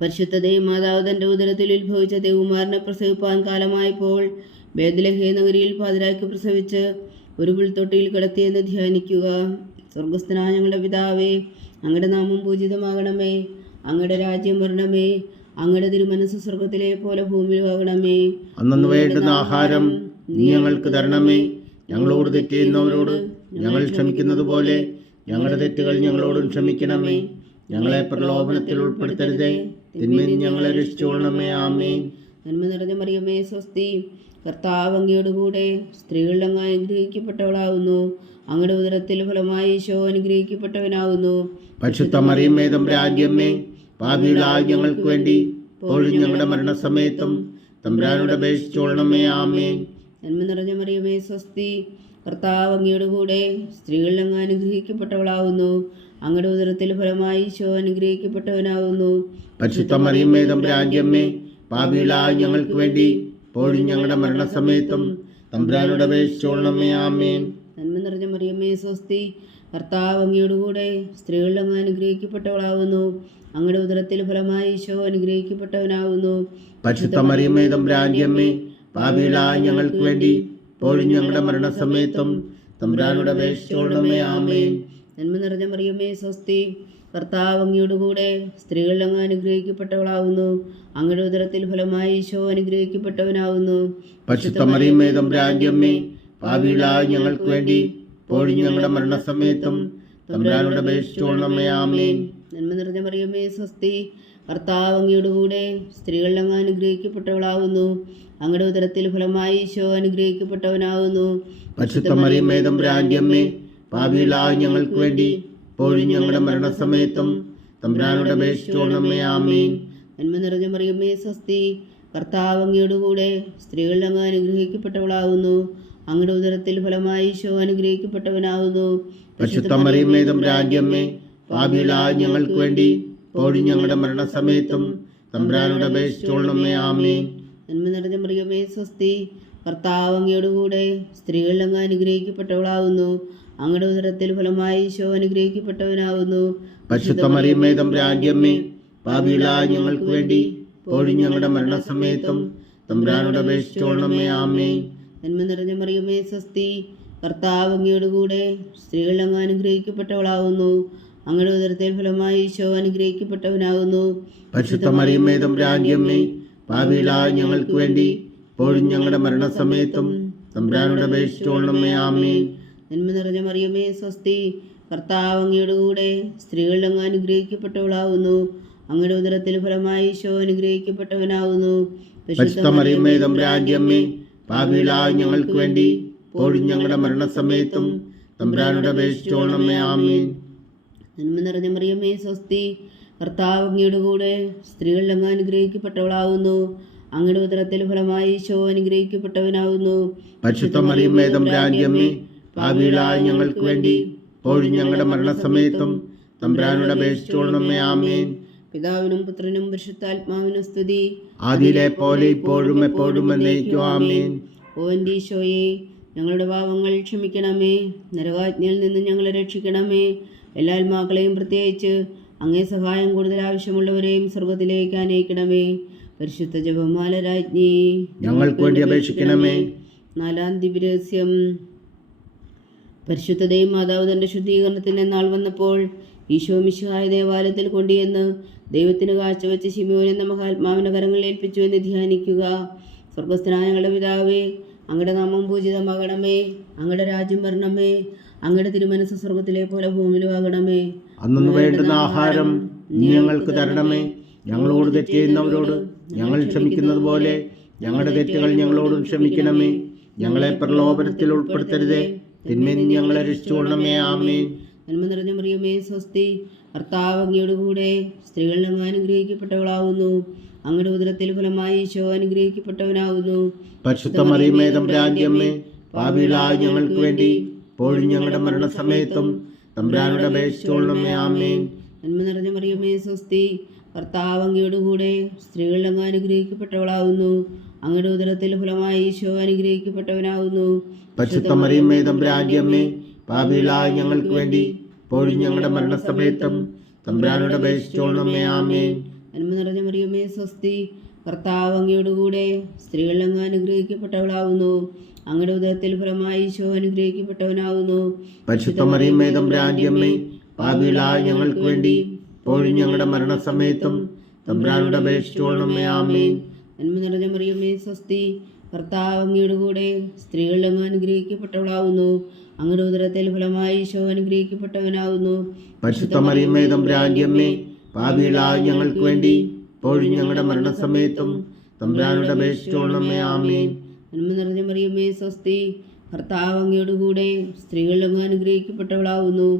പരിശുദ്ധ ദൈവമാതാവ് തൻ്റെ ഉദരത്തിൽ ഉത്ഭവിച്ച ദേവകുമാരനെ പ്രസവിപ്പാൻ കാലമായപ്പോൾ ബേത്ലഹേം നഗരിയിൽ പാതിരായ്ക്ക് പ്രസവിച്ച് ഒരു പുൽത്തൊട്ടിയിൽ കിടത്തിയെന്ന് ധ്യാനിക്കുക. സ്വർഗസ്ഥനായ ഞങ്ങളുടെ പിതാവേ, അങ്ങയുടെ നാമം പൂജിതമാകണമേ. അങ്ങയുടെ രാജ്യം വരണമേ. അങ്ങയുടെ തിരുമനസ് സ്വർഗത്തിലെ പോലെ ഭൂമിയിലാകണമേ. അന്നു വേണ്ടുന്ന ആഹാരം നീ ഞങ്ങൾക്ക് തരണമേ. ഞങ്ങളോട് തെറ്റ് ചെയ്യുന്നവരോട് ഞങ്ങൾ ക്ഷമിക്കുന്നത് പോലെ ഞങ്ങളുടെ തെറ്റുകൾ ഞങ്ങളോടും ക്ഷമിക്കണമേ. ഞങ്ങളെ പ്രലോഭനത്തിൽ ഉൾപ്പെടുത്തരുതേ, തിന്മയിൽ നിന്ന് ഞങ്ങളെ രക്ഷിച്ചുകൊള്ളണമേ. ആമേൻ. നന്മ നിറഞ്ഞ മറിയമ്മേ സ്വസ്തി, കർത്താവ് അങ്ങയുടെ കൂടെ സ്ത്രീകൾ അങ്ങ് അനുഗ്രഹിക്കപ്പെട്ടവളാവുന്നു. അങ്ങയുടെ ഉദരത്തിൽ ഫലമായി ഈശോ അനുഗ്രഹിക്കപ്പെട്ടവനാവുന്നു. പരിശുദ്ധ മറിയമ്മേ തമ്പുരാന്റെ അമ്മേ, പാപികളായ ഞങ്ങൾക്ക് വേണ്ടി ഇപ്പോഴും ഞങ്ങളുടെ മരണസമയത്തും തമ്പുരാനോട് അപേക്ഷിച്ചുകൊള്ളണമേ. ആമേൻ. നന്മ നിറഞ്ഞ മറിയമേ സ്വസ്തി, കർത്താവ് അങ്ങയുടെ കൂടെ സ്ത്രീകൾ അങ്ങ് അനുഗ്രഹിക്കപ്പെട്ടവളാവുന്നു. അങ്ങയുടെ ഉദരത്തിൽ ഫലമായി ഈശോ അനുഗ്രഹിക്കപ്പെട്ടവനാവുന്നു. പരിശുദ്ധ മറിയമ്മേ തമ്പുരാന്റെ അമ്മേ, പാപികളായ ഞങ്ങൾക്ക് വേണ്ടി ഇപ്പോഴും ഞങ്ങളുടെ മരണസമയത്തും തമ്പുരാനോട് അപേക്ഷിച്ചുകൊള്ളണമേ. ആമേൻ. നന്മ നിറഞ്ഞ മറിയമ്മേ സ്വസ്തി, കർത്താവ് അങ്ങയുടെ കൂടെ സ്ത്രീകൾ അങ്ങ് അനുഗ്രഹിക്കപ്പെട്ടവളാവുന്നു. അങ്ങയുടെ ഉദരത്തിൽ ഫലമായി ഈശോ അനുഗ്രഹിക്കപ്പെട്ടവനാവുന്നു. പരിശുദ്ധ മറിയമ്മേ തമ്പുരാന്റെ അമ്മേ, പാപികളായ ഞങ്ങൾക്ക് വേണ്ടി ഇപ്പോഴും ഞങ്ങളുടെ മരണസമയത്തും തമ്പുരാനോട് അപേക്ഷിച്ചുകൊള്ളണമേ. ആമേൻ. നന്മ നിറഞ്ഞ മറിയമ്മേ സ്വസ്തി, കർത്താവ് അങ്ങയുടെ കൂടെ സ്ത്രീകൾ അങ്ങ് അനുഗ്രഹിക്കപ്പെട്ടവളാവുന്നു. അങ്ങയുടെ ഉദരത്തിൽ ഫലമായി ഈശോ അനുഗ്രഹിക്കപ്പെട്ടവനാവുന്നു. പരിശുദ്ധ മറിയമ്മേ തമ്പുരാന്റെ അമ്മേ, പാപികളായ ഞങ്ങൾക്ക് വേണ്ടി ഇപ്പോഴും ഞങ്ങളുടെ മരണസമയത്തും തമ്പുരാനോട് അപേക്ഷിച്ചുകൊള്ളണമേ. ആമേൻ. നന്മ നിറഞ്ഞ മറിയമ്മേ സ്വസ്തി, കർത്താവ് അങ്ങയുടെ കൂടെ സ്ത്രീകൾ അങ്ങ് അനുഗ്രഹിക്കപ്പെട്ടവളാവുന്നു. അങ്ങയുടെ ഉദരത്തിൽ ഫലമായി ഈശോ അനുഗ്രഹിക്കപ്പെട്ടവനാവുന്നു. പരിശുദ്ധ മറിയമ്മേ തമ്പുരാന്റെ അമ്മേ, പാപികളായ ഞങ്ങൾക്ക് വേണ്ടി ഇപ്പോഴും ഞങ്ങളുടെ മരണസമയത്തും തമ്പുരാനോട് അപേക്ഷിച്ചുകൊള്ളണമേ. ആമേൻ. നന്മ നിറഞ്ഞ മറിയമ്മേ സ്വസ്തി, കർത്താവ് അങ്ങയുടെ കൂടെ സ്ത്രീകൾ അങ്ങ് അനുഗ്രഹിക്കപ്പെട്ടവളാവുന്നു. അങ്ങയുടെ ഉദരത്തിൽ ഫലമായി ഈശോ അനുഗ്രഹിക്കപ്പെട്ടവനാവുന്നു. പരിശുദ്ധ മറിയമ്മേ തമ്പുരാന്റെ അമ്മേ, പാപികളായ ഞങ്ങൾക്ക് വേണ്ടി ഇപ്പോഴും ഞങ്ങളുടെ മരണസമയത്തും തമ്പുരാനോട് അപേക്ഷിച്ചുകൊള്ളണമേ. ആമേൻ. നന്മ നിറഞ്ഞ മറിയമ്മേ സ്വസ്തി, കർത്താവ് അങ്ങയുടെ കൂടെ സ്ത്രീകൾ അങ്ങ് അനുഗ്രഹിക്കപ്പെട്ടവളാവുന്നു. അങ്ങയുടെ ഉദരത്തിൽ ഫലമായി ഈശോ അനുഗ്രഹിക്കപ്പെട്ടവനാവുന്നു. പരിശുദ്ധ മറിയമ്മേ തമ്പുരാന്റെ അമ്മേ, പാപികളായ ഞങ്ങൾക്ക് വേണ്ടി ഇപ്പോഴും ഞങ്ങളുടെ മരണസമയത്തും തമ്പുരാനോട് അപേക്ഷിച്ചുകൊള്ളണമേ. ആമേൻ. നന്മ നിറഞ്ഞ മറിയമ്മേ സ്വസ്തി, കർത്താവ് അങ്ങയുടെ കൂടെ സ്ത്രീകൾ അങ്ങ് അനുഗ്രഹിക്കപ്പെട്ടവളാവുന്നു. അങ്ങയുടെ ഉദരത്തിൽ ഫലമായി ഈശോ അനുഗ്രഹിക്കപ്പെട്ടവനാവുന്നു. പരിശുദ്ധ മറിയമ്മേ തമ്പുരാന്റെ അമ്മേ, പാപികളായ ഞങ്ങൾക്ക് വേണ്ടി ഇപ്പോഴും ഞങ്ങളുടെ മരണസമയത്തും തമ്പുരാനോട് അപേക്ഷിച്ചുകൊള്ളണമേ. ആമേൻ. നന്മ നിറഞ്ഞ മറിയമ്മേ സ്വസ്തി, കർത്താവ് അങ്ങയുടെ കൂടെ സ്ത്രീകൾ അങ്ങ് അനുഗ്രഹിക്കപ്പെട്ടവളാവുന്നു. അങ്ങയുടെ ഉദരത്തിൽ ഫലമായി ഈശോ അനുഗ്രഹിക്കപ്പെട്ടവനാവുന്നു. പരിശുദ്ധ മറിയമ്മേ തമ്പുരാന്റെ അമ്മേ, പാപികളായ ഞങ്ങൾക്ക് വേണ്ടി ഇപ്പോഴും ഞങ്ങളുടെ മരണസമയത്തും തമ്പുരാനോട് അപേക്ഷിച്ചുകൊള്ളണമേ. ആമേൻ. നന്മ നിറഞ്ഞ മറിയമ്മേ സ്വസ്തി, കർത്താവ് അങ്ങയുടെ കൂടെ സ്ത്രീകൾ അങ്ങ് അനുഗ്രഹിക്കപ്പെട്ടവളാവുന്നു. അങ്ങയുടെ ഉദരത്തിൽ ഫലമായി ഈശോ അനുഗ്രഹിക്കപ്പെട്ടവനാവുന്നു. പരിശുദ്ധ മറിയമ്മേ തമ്പുരാന്റെ അമ്മേ, പാപികളായ ഞങ്ങൾക്ക് വേണ്ടി ഇപ്പോഴും ഞങ്ങളുടെ മരണസമയത്തും തമ്പുരാനോട് അപേക്ഷിച്ചുകൊള്ളണമേ. ആമേൻ. പിതാവിനും പുത്രനും പരിശുദ്ധാത്മാവിനും സ്തുതി, ആദിയിലെ പോലെ ഇപ്പോഴും എപ്പോഴും എന്നേക്കും. ആമേൻ. ഓ എൻ്റെ ഈശോയെ, ഞങ്ങളുടെ പാപങ്ങൾ ക്ഷമിക്കണമേ, നരകാജ്ഞയിൽ നിന്ന് ഞങ്ങളെ രക്ഷിക്കണമേ. എല്ലാ ആത്മാക്കളെയും പ്രത്യേകിച്ച് അങ്ങേ സഹായം കൂടുതൽ ആവശ്യമുള്ളവരെയും സ്വർഗത്തിലേക്ക് അനയിക്കണമേ. പരിശുദ്ധ ജപമാല രാജ്ഞി, ഞങ്ങൾക്ക് വേണ്ടി അപേക്ഷിക്കണമേ. നാലാം ദിവ്യരഹസ്യം. പരിശുദ്ധ ദൈവമാതാവ് തൻ്റെ ശുദ്ധീകരണത്തിൻ്റെ നാൾ വന്നപ്പോൾ ഈശോ മിശിഹായ ദേവാലയത്തിൽ കൊണ്ടുചെന്ന് ദൈവത്തിന് കാഴ്ചവെച്ച ശിമോൻ എന്ന മഹാത്മാവിൻ്റെ കരങ്ങളിൽ ഏൽപ്പിച്ചു എന്ന് ധ്യാനിക്കുക. സ്വർഗസ്ഥനായ ഞങ്ങളുടെ പിതാവേ, അങ്ങയുടെ നാമം പൂജിതമാകണമേ. അങ്ങയുടെ രാജ്യം വരണമേ. അങ്ങയുടെ തിരുമനസ്സ് സ്വർഗത്തിലെ പോലെ ഭൂമിയിലും ആകണമേ. അന്നു വേണ്ടുന്ന ആഹാരം നീ ഞങ്ങൾക്ക് തരണമേ. ഞങ്ങളോട് തെറ്റ് ചെയ്യുന്നവരോട് ഞങ്ങൾ ക്ഷമിക്കുന്നത് പോലെ ഞങ്ങളുടെ തെറ്റുകൾ ഞങ്ങളോടും ക്ഷമിക്കണമേ. ഞങ്ങളെ പ്രലോഭനത്തിൽ ഉൾപ്പെടുത്തരുതേ, തിന്മയിൽ നിന്ന് ഞങ്ങളെ രക്ഷിച്ചുകൊള്ളണമേ. ആമേൻ. നന്മ നിറഞ്ഞ മറിയമേ, സ്വസ്തി. കർത്താവ് അങ്ങയുടെ കൂടെ സ്ത്രീകളിൽ അങ്ങ് അനുഗ്രഹിക്കപ്പെട്ടവളാവുന്നു. അങ്ങയുടെ ഉദരത്തിൽ ഫലമായി ഈശോ അനുഗ്രഹിക്കപ്പെട്ടവനാവുന്നു. പരിശുദ്ധ മറിയമേ തമ്പുരാന്റെ അമ്മേ, പാപികളായ ഞങ്ങൾക്ക് വേണ്ടി ഇപ്പോഴും ഞങ്ങളുടെ മരണസമയത്തും തമ്പുരാനോട് അപേക്ഷിച്ചുകൊള്ളണമേ. ആമേൻ. നന്മ നിറഞ്ഞ മറിയമേ, സ്വസ്തി. കർത്താവ് അങ്ങയുടെ കൂടെ സ്ത്രീകളിൽ അങ്ങ് അനുഗ്രഹിക്കപ്പെട്ടവളാവുന്നു. അങ്ങയുടെ ഉദരത്തിൽ ഫലമായി ഈശോ അനുഗ്രഹിക്കപ്പെട്ടവനാവുന്നു. പരിശുദ്ധ മറിയമേ തമ്പുരാന്റെ അമ്മേ, പാപികളായ ഞങ്ങൾക്ക് വേണ്ടി ഇപ്പോഴും ഞങ്ങളുടെ മരണസമയത്തും തമ്പുരാനോട് അപേക്ഷിച്ചുകൊള്ളണമേ. ആമേൻ. നന്മ നിറഞ്ഞ മറിയമേ, സ്വസ്തി. കർത്താവ് അങ്ങയുടെ കൂടെ സ്ത്രീകളിൽ അങ്ങ് അനുഗ്രഹിക്കപ്പെട്ടവളാവുന്നു. അങ്ങയുടെ ഉദരത്തിൽ ഫലമായി ഈശോ അനുഗ്രഹിക്കപ്പെട്ടവനാവുന്നു. പരിശുദ്ധ മറിയമേ തമ്പുരാന്റെ അമ്മേ, പാപികളായ ഞങ്ങൾക്ക് വേണ്ടി ഇപ്പോഴും ഞങ്ങളുടെ മരണസമയത്തും തമ്പുരാനോട് അപേക്ഷിച്ചുകൊള്ളണമേ. ആമേൻ. നന്മ നിറഞ്ഞ മറിയമേ, സ്വസ്തി. കർത്താവ് അങ്ങയുടെ കൂടെ സ്ത്രീകളിൽ അങ്ങ് അനുഗ്രഹിക്കപ്പെട്ടവളാവുന്നു. അങ്ങയുടെ ഉദരത്തിൽ ഫലമായി ഈശോ അനുഗ്രഹിക്കപ്പെട്ടവനാവുന്നു. പരിശുദ്ധ മറിയമേ തമ്പുരാന്റെ അമ്മേ, പാപികളായ ഞങ്ങൾക്ക് വേണ്ടി ഇപ്പോഴും ഞങ്ങളുടെ മരണസമയത്തും തമ്പുരാനോട് അപേക്ഷിച്ചുകൊള്ളണമേ. ആമേൻ. നന്മ നിറഞ്ഞ മറിയമേ, സ്വസ്തി. കർത്താവ് അങ്ങയുടെ കൂടെ സ്ത്രീകളിൽ അങ്ങ് അനുഗ്രഹിക്കപ്പെട്ടവളാവുന്നു.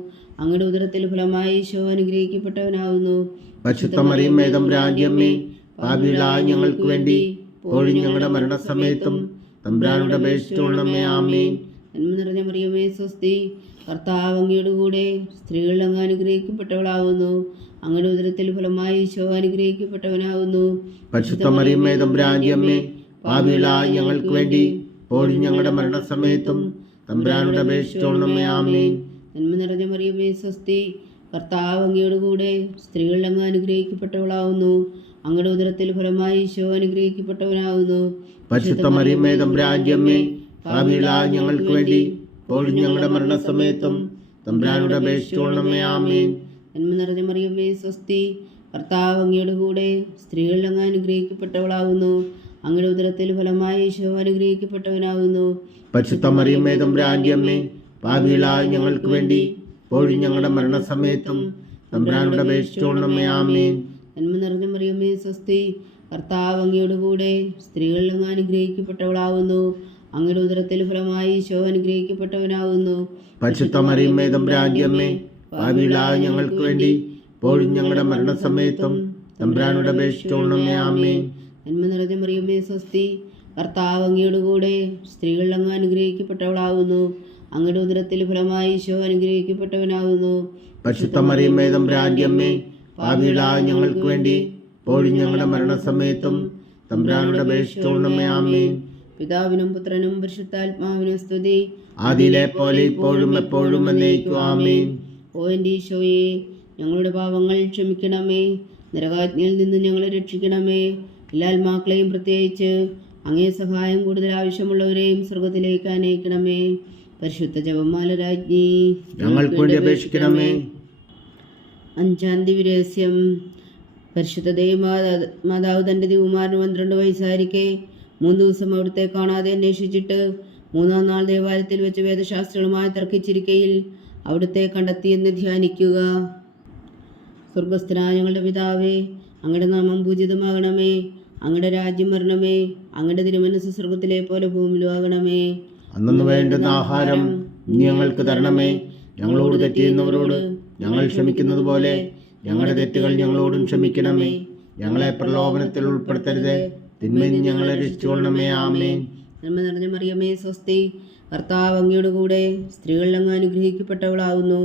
അങ്ങയുടെ ഉദരത്തിൽ ഫലമായി ഈശോ അനുഗ്രഹിക്കപ്പെട്ടവനാവുന്നു. പരിശുദ്ധ മറിയമേ തമ്പുരാന്റെ അമ്മേ, പാപികളായ ഞങ്ങൾക്ക് വേണ്ടി ഇപ്പോഴും ഞങ്ങളുടെ മരണസമയത്തും തമ്പുരാനോട് അപേക്ഷിച്ചുകൊള്ളണമേ. ആമേൻ. നന്മ നിറഞ്ഞ മറിയമേ, സ്വസ്തി. കർത്താവ് അങ്ങയുടെ കൂടെ സ്ത്രീകളിൽ അങ്ങ് അനുഗ്രഹിക്കപ്പെട്ടവളാവുന്നു. അങ്ങയുടെ ഉദരത്തിൽ ഫലമായി ഈശോ അനുഗ്രഹിക്കപ്പെട്ടവനാവുന്നു. പരിശുദ്ധ മറിയമേ തമ്പുരാന്റെ അമ്മേ, പാപികളായ ഞങ്ങൾക്ക് വേണ്ടി ഇപ്പോഴും ഞങ്ങളുടെ മരണസമയത്തും തമ്പുരാനോട് അപേക്ഷിച്ചുകൊള്ളണമേ. ആമേൻ. നന്മ നിറഞ്ഞ മറിയമേ, സ്വസ്തി. കർത്താവ് അങ്ങയുടെ കൂടെ സ്ത്രീകളിൽ അങ്ങ് അനുഗ്രഹിക്കപ്പെട്ടവളാവുന്നു. അങ്ങയുടെ ഉദരത്തിൽ ഫലമായി ഈശോ അനുഗ്രഹിക്കപ്പെട്ടവനാവുന്നു. പരിശുദ്ധ മറിയമേ തമ്പുരാന്റെ അമ്മേ, പാപികളായ ഞങ്ങൾക്ക് വേണ്ടി ഇപ്പോഴും ഞങ്ങളുടെ മരണസമയത്തും തമ്പുരാനോട് അപേക്ഷിച്ചുകൊള്ളണമേ. ആമേൻ. നന്മ നിറഞ്ഞ മറിയമേ, സ്വസ്തി. കർത്താവ് അങ്ങയുടെ കൂടെ സ്ത്രീകളിൽ അങ്ങ് അനുഗ്രഹിക്കപ്പെട്ടവളാവുന്നു. അങ്ങയുടെ ഉദരത്തിൽ ഫലമായി ഈശോ അനുഗ്രഹിക്കപ്പെട്ടവനാവുന്നു. പരിശുദ്ധ മറിയമേ തമ്പുരാന്റെ അമ്മേ, പാപികളായ ഞങ്ങൾക്ക് വേണ്ടി ഇപ്പോഴും ഞങ്ങളുടെ മരണസമയത്തും തമ്പുരാനോട് അപേക്ഷിച്ചുകൊള്ളണമേ. ആമേൻ. നന്മ നിറഞ്ഞ മറിയമേ, സ്വസ്തി. കർത്താവ് അങ്ങയുടെ കൂടെ സ്ത്രീകളിൽ അങ്ങ് അനുഗ്രഹിക്കപ്പെട്ടവളാവുന്നു. അങ്ങയുടെ ഉദരത്തിൽ ഫലമായി ഈശോ അനുഗ്രഹിക്കപ്പെട്ടവനാവുന്നു. പരിശുദ്ധ മറിയമേ തമ്പുരാന്റെ അമ്മേ, പാപികളായ ഞങ്ങൾക്ക് വേണ്ടി ഇപ്പോഴും ഞങ്ങളുടെ മരണസമയത്തും തമ്പുരാനോട് അപേക്ഷിച്ചുകൊള്ളണമേ. ആമേൻ. നന്മ നിറഞ്ഞ മറിയമേ, സ്വസ്തി. കർത്താവ് അങ്ങയുടെ കൂടെ സ്ത്രീകളിൽ അങ്ങ് അനുഗ്രഹിക്കപ്പെട്ടവളാവുന്നു. അങ്ങയുടെ ഉദരത്തിൽ ഫലമായി ഈശോ അനുഗ്രഹിക്കപ്പെട്ടവനാവുന്നു. പരിശുദ്ധ മറിയമേ തമ്പുരാന്റെ അമ്മേ, പാപികളായ ഞങ്ങൾക്ക് വേണ്ടി ഇപ്പോഴും ഞങ്ങളുടെ മരണസമയത്തും തമ്പുരാനോട് അപേക്ഷിച്ചുകൊള്ളണമേ. ആമേൻ. പിതാവിനും പുത്രനും പരിശുദ്ധാത്മാവിനും സ്തുതി. ആദിയിലെ പോലെ ഇപ്പോഴും എപ്പോഴും എന്നേക്കും. ആമേൻ. ഓ എൻ്റെ ഈശോയെ, ഞങ്ങളുടെ പാപങ്ങൾ ക്ഷമിക്കണമേ. നരകാജ്ഞയിൽ നിന്ന് ഞങ്ങളെ രക്ഷിക്കണമേ. എല്ലാ ആത്മാക്കളെയും പ്രത്യേകിച്ച് അങ്ങേ സഹായം കൂടുതൽ ആവശ്യമുള്ളവരെയും സ്വർഗത്തിലേക്ക് അനയിക്കണമേ. പരിശുദ്ധ ജപമാല രാജ്ഞി, ഞങ്ങൾക്ക് വേണ്ടി അപേക്ഷിക്കണമേ. അഞ്ചാം ദിവ്യരഹസ്യം. പരിശുദ്ധ മാതാവ് തൻ്റെ ദിവകുമാരന് 12 വയസ്സായിരിക്കെ 3 ദിവസം അവിടുത്തെ കാണാതെ അന്വേഷിച്ചിട്ട് 3-ാം നാൾ ദേവാലയത്തിൽ വെച്ച് വേദശാസ്ത്രികളുമായി തർക്കിച്ചിരിക്കയിൽ അവിടുത്തെ കണ്ടെത്തിയെന്ന് ധ്യാനിക്കുക. സ്വർഗസ്ഥനായ ഞങ്ങളുടെ പിതാവേ, അങ്ങയുടെ നാമം പൂജിതമാകണമേ. അങ്ങയുടെ രാജ്യം വരണമേ. അങ്ങയുടെ തിരുമനസ്സ് സ്വർഗത്തിലെ പോലെ ഭൂമിയിലും ആകണമേ. അന്നു വേണ്ടുന്ന ആഹാരം നീ ഞങ്ങൾക്ക് തരണമേ. ഞങ്ങളോട് തെറ്റ് ചെയ്യുന്നവരോട് ഞങ്ങൾ ക്ഷമിക്കുന്നത് പോലെ ഞങ്ങളുടെ തെറ്റുകൾ ഞങ്ങളോടും ക്ഷമിക്കണമേ. ഞങ്ങളെ പ്രലോഭനത്തിൽ ഉൾപ്പെടുത്തരുതേ, തിന്മയിൽ നിന്ന് ഞങ്ങളെ രക്ഷിച്ചുകൊള്ളണമേ. ആമേൻ. നന്മ നിറഞ്ഞ മറിയമേ, സ്വസ്തി. കർത്താവ് അങ്ങയുടെ കൂടെ സ്ത്രീകളിൽ അങ്ങ് അനുഗ്രഹിക്കപ്പെട്ടവളാവുന്നു.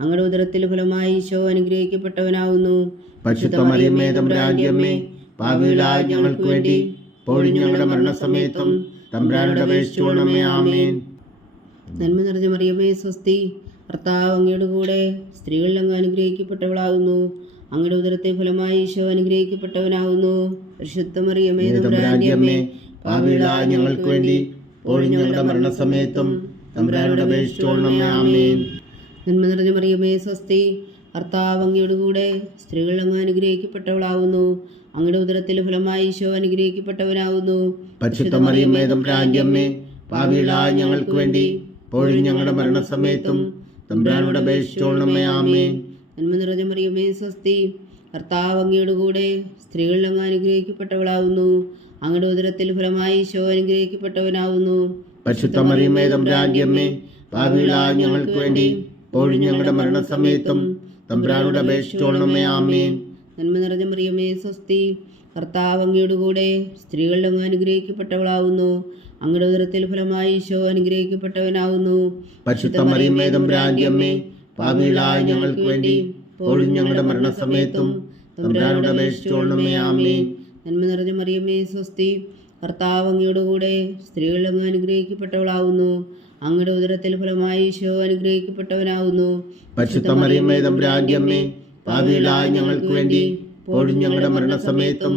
അങ്ങയുടെ ഉദരത്തിൽ ഫലമായി ഈശോ അനുഗ്രഹിക്കപ്പെട്ടവനാവുന്നു. പരിശുദ്ധ മറിയമേ തമ്പുരാന്റെ അമ്മേ, പാപികളായ ഞങ്ങൾക്ക് വേണ്ടി ഇപ്പോഴും ഞങ്ങളുടെ മരണസമയത്തും തമ്പുരാനോട് അപേക്ഷിച്ചുകൊള്ളണമേ. ആമേൻ. നന്മ നിറഞ്ഞ മറിയമേ, സ്വസ്തി. കർത്താവ് അങ്ങയുടെ കൂടെ സ്ത്രീകളിൽ അങ്ങ് അനുഗ്രഹിക്കപ്പെട്ടവളാകുന്നു. അങ്ങയുടെ ഉദരത്തെ ഫലമായി ഈശോ അനുഗ്രഹിക്കപ്പെട്ടവനാകുന്നു. പരിശുദ്ധ മറിയമേ തമ്പുരാന്റെ അമ്മേ, പാപികളായ ഞങ്ങൾക്ക് വേണ്ടി ഇപ്പോഴും ഞങ്ങളുടെ മരണസമയത്തും തമ്പുരാനോട് അപേക്ഷിച്ചുകൊള്ളണമേ. ആമേൻ. നന്മ നിറഞ്ഞ മറിയമേ സ്വസ്തി, കർത്താവ് അങ്ങയുടെ കൂടെ സ്ത്രീകളിൽ അങ്ങ് അനുഗ്രഹിക്കപ്പെട്ടവളാകുന്നു. അങ്ങയുടെ ഉദരത്തിൽ ഫലമായി ഈശോ അനുഗ്രഹിക്കപ്പെട്ടവനാകുന്നു. പരിശുദ്ധ മറിയമേ തമ്പുരാന്റെ അമ്മേ, പാപികളായ ഞങ്ങൾക്ക് വേണ്ടി ഇപ്പോഴും ഞങ്ങളുടെ മരണസമയത്തും തമ്പുരാനോട് അപേക്ഷിച്ചുകൊള്ളണമേ. ആമേൻ. നന്മ നിറഞ്ഞ മറിയമേ സ്വസ്തി, കർത്താവ് അങ്ങയുടെ കൂടെ സ്ത്രീകളിൽ അങ്ങ് അനുഗ്രഹിക്കപ്പെട്ടവളാകുന്നു. അങ്ങയുടെ ഉദരത്തിൽ ഫലമായി ഈശോ അനുഗ്രഹിക്കപ്പെട്ടവനാകുന്നു. പരിശുദ്ധ മറിയമേ തമ്പുരാന്റെ അമ്മേ, പാപികളായ ഞങ്ങൾക്ക് വേണ്ടി ഇപ്പോഴും ഞങ്ങളുടെ മരണസമയത്തും തമ്പുരാനോട് അപേക്ഷിച്ചുകൊള്ളണമേ. ആമേൻ. നന്മ നിറഞ്ഞ മറിയമേ സ്വസ്തി, കർത്താവ് അങ്ങയുടെ കൂടെ സ്ത്രീകളിൽ അങ്ങ് അനുഗ്രഹിക്കപ്പെട്ടവളാകുന്നു. അങ്ങയുടെ ഉദരത്തിൽ ഫലമായി ഈശോ അനുഗ്രഹിക്കപ്പെട്ടവനാകുന്നു. പരിശുദ്ധ മറിയമേ തമ്പുരാന്റെ അമ്മേ, പാപികളായ ഞങ്ങൾക്ക് വേണ്ടി ഇപ്പോഴും ഞങ്ങളുടെ മരണസമയത്തും തമ്പുരാനോട് അപേക്ഷിച്ചുകൊള്ളണമേ. ആമേൻ. നന്മ നിറഞ്ഞ മറിയമേ സ്വസ്തി, കർത്താവ് അങ്ങയുടെ കൂടെ സ്ത്രീകളിൽ അങ്ങ് അനുഗ്രഹിക്കപ്പെട്ടവളാകുന്നു. അങ്ങയുടെ ഉദരത്തിൽ ഫലമായി ഈശോ അനുഗ്രഹിക്കപ്പെട്ടവനാകുന്നു. പരിശുദ്ധ മറിയമേ തമ്പുരാന്റെ അമ്മേ, പാപികളായ ഞങ്ങൾക്ക് വേണ്ടി ഇപ്പോഴും ഞങ്ങളുടെ മരണസമയത്തും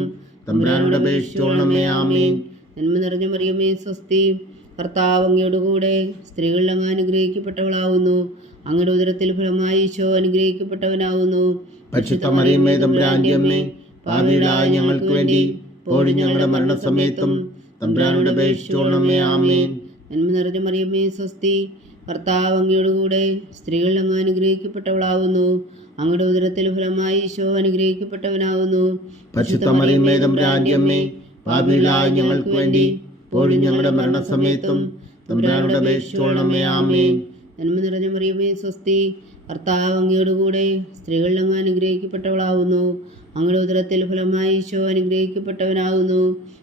തമ്പുരാനോട് അപേക്ഷിച്ചുകൊള്ളണമേ. ആമേൻ. നന്മ നിറഞ്ഞ മറിയമേ സ്വസ്തി, കർത്താവ് അങ്ങയുടെ കൂടെ സ്ത്രീകളിൽ അങ്ങ് അനുഗ്രഹിക്കപ്പെട്ടവളാകുന്നു. അങ്ങയുടെ ഉദരത്തിൽ ഫലമായി ഈശോ അനുഗ്രഹിക്കപ്പെട്ടവനാകുന്നു. പരിശുദ്ധ മറിയമേ തമ്പുരാന്റെ അമ്മേ, പാപികളായ ഞങ്ങൾക്ക് വേണ്ടി ഇപ്പോഴും ഞങ്ങളുടെ മരണസമയത്തും തമ്പുരാനോട് അപേക്ഷിച്ചുകൊള്ളണമേ. ആമേൻ. നന്മ നിറഞ്ഞ മറിയമേ സ്വസ്തി, കർത്താവ് അങ്ങയുടെ കൂടെ സ്ത്രീകളിൽ അങ്ങ് അനുഗ്രഹിക്കപ്പെട്ടവളാകുന്നു. അങ്ങയുടെ ഉദരത്തിൽ ഫലമായി ഈശോ അനുഗ്രഹിക്കപ്പെട്ടവനാകുന്നു. പരിശുദ്ധ മറിയമേ തമ്പുരാന്റെ അമ്മേ, പാപികളായ ഞങ്ങൾക്ക് വേണ്ടി ഇപ്പോഴും ഞങ്ങളുടെ മരണസമയത്തും തമ്പുരാനോട് അപേക്ഷിച്ചുകൊള്ളണമേ. ആമേൻ. നന്മ നിറഞ്ഞ മറിയമേ സ്വസ്തി, കർത്താവ് അങ്ങയുടെ കൂടെ സ്ത്രീകളിൽ അങ്ങ് അനുഗ്രഹിക്കപ്പെട്ടവളാകുന്നു. അങ്ങയുടെ ഉദരത്തിൽ ഫലമായി ഈശോ അനുഗ്രഹിക്കപ്പെട്ടവനാകുന്നു.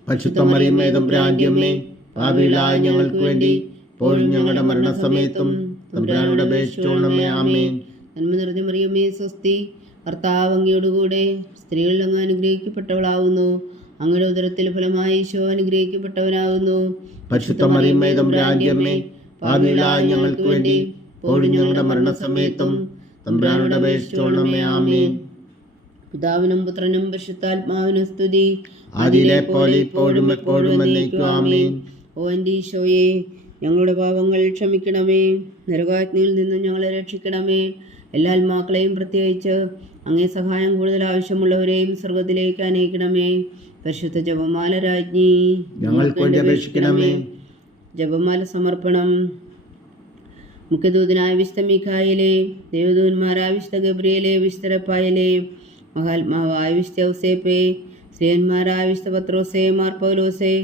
പരിശുദ്ധ മറിയമേ തമ്പുരാന്റെ അമ്മേ, പാപികളായ ഞങ്ങൾക്ക് വേണ്ടി ഇപ്പോഴും ഞങ്ങളുടെ മരണസമയത്തും തമ്പുരാനോട് അപേക്ഷിച്ചുകൊള്ളണമേ. ആമേൻ. നന്മ നിറഞ്ഞ മറിയമേ സ്വസ്തി, കർത്താവ് അങ്ങയുടെ കൂടെ സ്ത്രീകളിൽ അങ്ങ് അനുഗ്രഹിക്കപ്പെട്ടവളാകുന്നു. അങ്ങയുടെ ഉദരത്തിൽ ഫലമായി ഈശോ അനുഗ്രഹിക്കപ്പെട്ടവനാകുന്നു. പരിശുദ്ധ മറിയമേ തമ്പുരാന്റെ അമ്മേ, പാപികളായ ഞങ്ങൾക്ക് വേണ്ടി ഇപ്പോഴും ഞങ്ങളുടെ മരണസമയത്തും തമ്പുരാനോട് അപേക്ഷിച്ചുകൊള്ളണമേ. ആമേൻ. പിതാവിനും പുത്രനും പരിശുദ്ധാത്മാവിനും സ്തുതി, ആദിയിലെ പോലെ ഇപ്പോഴും എപ്പോഴും എന്നേക്കും. ആമേൻ. ഓ എൻ്റെ ഈശോയെ, ഞങ്ങളുടെ പാപങ്ങൾ ക്ഷമിക്കണമേ. നരകാഗ്നിയിൽ നിന്ന് ഞങ്ങളെ രക്ഷിക്കണമേ. എല്ലാ ആത്മാക്കളെയും പ്രത്യേകിച്ച് അങ്ങേ സഹായം കൂടുതൽ ആവശ്യമുള്ളവരെയും സ്വർഗത്തിലേക്ക് അനയിക്കണമേ. പരിശുദ്ധ ജപമാല രാജ്ഞി, ഞങ്ങൾക്ക് വേണ്ടി അപേക്ഷിക്കണമേ. ജപമാല സമർപ്പണം. മുഖ്യദൂതനായ വിശുദ്ധ മീഖായേലേ, ദേവദൂതന്മാരായ വിശുദ്ധ ഗബ്രിയേലേ, വിശുദ്ധ റഫായേലേ, മഹാത്മാവായ വിശുദ്ധ ഔസേപ്പേ, ശ്രീയന്മാരായ വിശുദ്ധ പത്രോസേ, മാർ പൗലോസേ,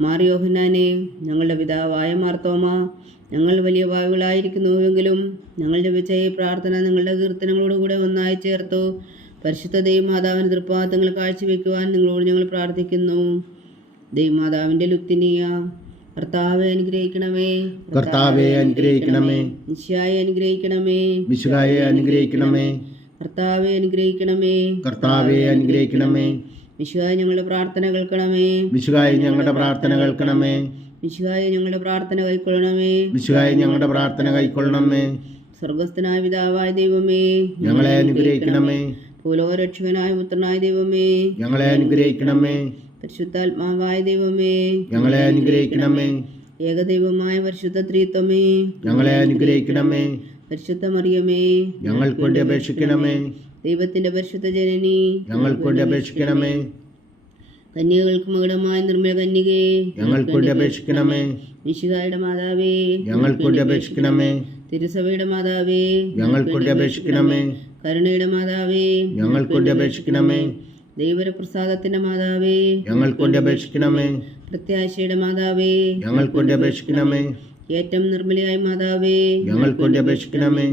മാർ യോഹന്നാനെ, ഞങ്ങളുടെ പിതാവായ മാർത്തോമ, ഞങ്ങൾ വലിയ പാപികളായിരിക്കുന്നുവെങ്കിലും ഞങ്ങൾ ജപിച്ച ഈ പ്രാർത്ഥന നിങ്ങളുടെ കീർത്തനങ്ങളോടുകൂടെ ഒന്നായി ചേർത്തു പരിശുദ്ധ ദൈവമാതാവിൻ്റെ തൃപ്പാദങ്ങൾ കാഴ്ചവെക്കുവാൻ നിങ്ങളോട് ഞങ്ങൾ പ്രാർത്ഥിക്കുന്നു. ദൈവമാതാവിൻ്റെ ലുക്തിനിയ, കർത്താവെ അനുഗ്രഹിക്കണമേ. കർത്താവെ അനുഗ്രഹിക്കണമേ. മിശിഹായെ അനുഗ്രഹിക്കണമേ. മിശിഹായെ അനുഗ്രഹിക്കണമേ. കർത്താവെ അനുഗ്രഹിക്കണമേ. കർത്താവെ അനുഗ്രഹിക്കണമേ. മിശിഹായെ ഞങ്ങളുടെ പ്രാർത്ഥന കേൾക്കണമേ. മിശിഹായെ ഞങ്ങളുടെ പ്രാർത്ഥന കേൾക്കണമേ. മിശിഹായെ ഞങ്ങളുടെ പ്രാർത്ഥന കൈക്കൊള്ളണമേ. മിശിഹായെ ഞങ്ങളുടെ പ്രാർത്ഥന കൈക്കൊള്ളണമേ. സ്വർഗസ്ഥനായ പിതാവായ ദൈവമേ, ഞങ്ങളെ അനുഗ്രഹിക്കണമേ. ഭൂലോകരക്ഷകനായ പുത്രനായ ദൈവമേ, ഞങ്ങളെ അനുഗ്രഹിക്കണമേ. പരിശുദ്ധാത്മാവായ ദൈവമേ, ഞങ്ങളെ അനുഗ്രഹിക്കണമേ. ഏകദൈവമായ പരിശുദ്ധ ത്രിത്വമേ, ഞങ്ങളെ അനുഗ്രഹിക്കണമേ. പരിശുദ്ധ മറിയമേ, ഞങ്ങൾക്ക് വേണ്ടി അപേക്ഷിക്കണമേ. ദൈവത്തിന്റെ പരിശുദ്ധ ജനനി, ഞങ്ങൾക്ക് വേണ്ടി അപേക്ഷിക്കണമേ. കന്യകൾക്ക് മകുടമായ നിർമ്മല കന്യകേ, ഞങ്ങൾക്ക് വേണ്ടി അപേക്ഷിക്കണമേ. മിശിഹായുടെ മാതാവേ, ഞങ്ങൾക്ക് വേണ്ടി അപേക്ഷിക്കണമേ. തിരുസഭയുടെ മാതാവേ, ഞങ്ങൾക്ക് വേണ്ടി അപേക്ഷിക്കണമേ. കരുണയുടെ മാതാവേ, ഞങ്ങൾക്ക് വേണ്ടി അപേക്ഷിക്കണമേ. ദൈവപ്രസാദത്തിന്റെ മാതാവേ, ഞങ്ങൾക്ക് വേണ്ടി അപേക്ഷിക്കണമേ. പ്രത്യാശയുടെ മാതാവേ, ഞങ്ങൾക്ക് വേണ്ടി അപേക്ഷിക്കണമേ. ഏറ്റവും നിർമ്മലയായ മാതാവേ, ഞങ്ങൾക്ക് വേണ്ടി അപേക്ഷിക്കണമേ.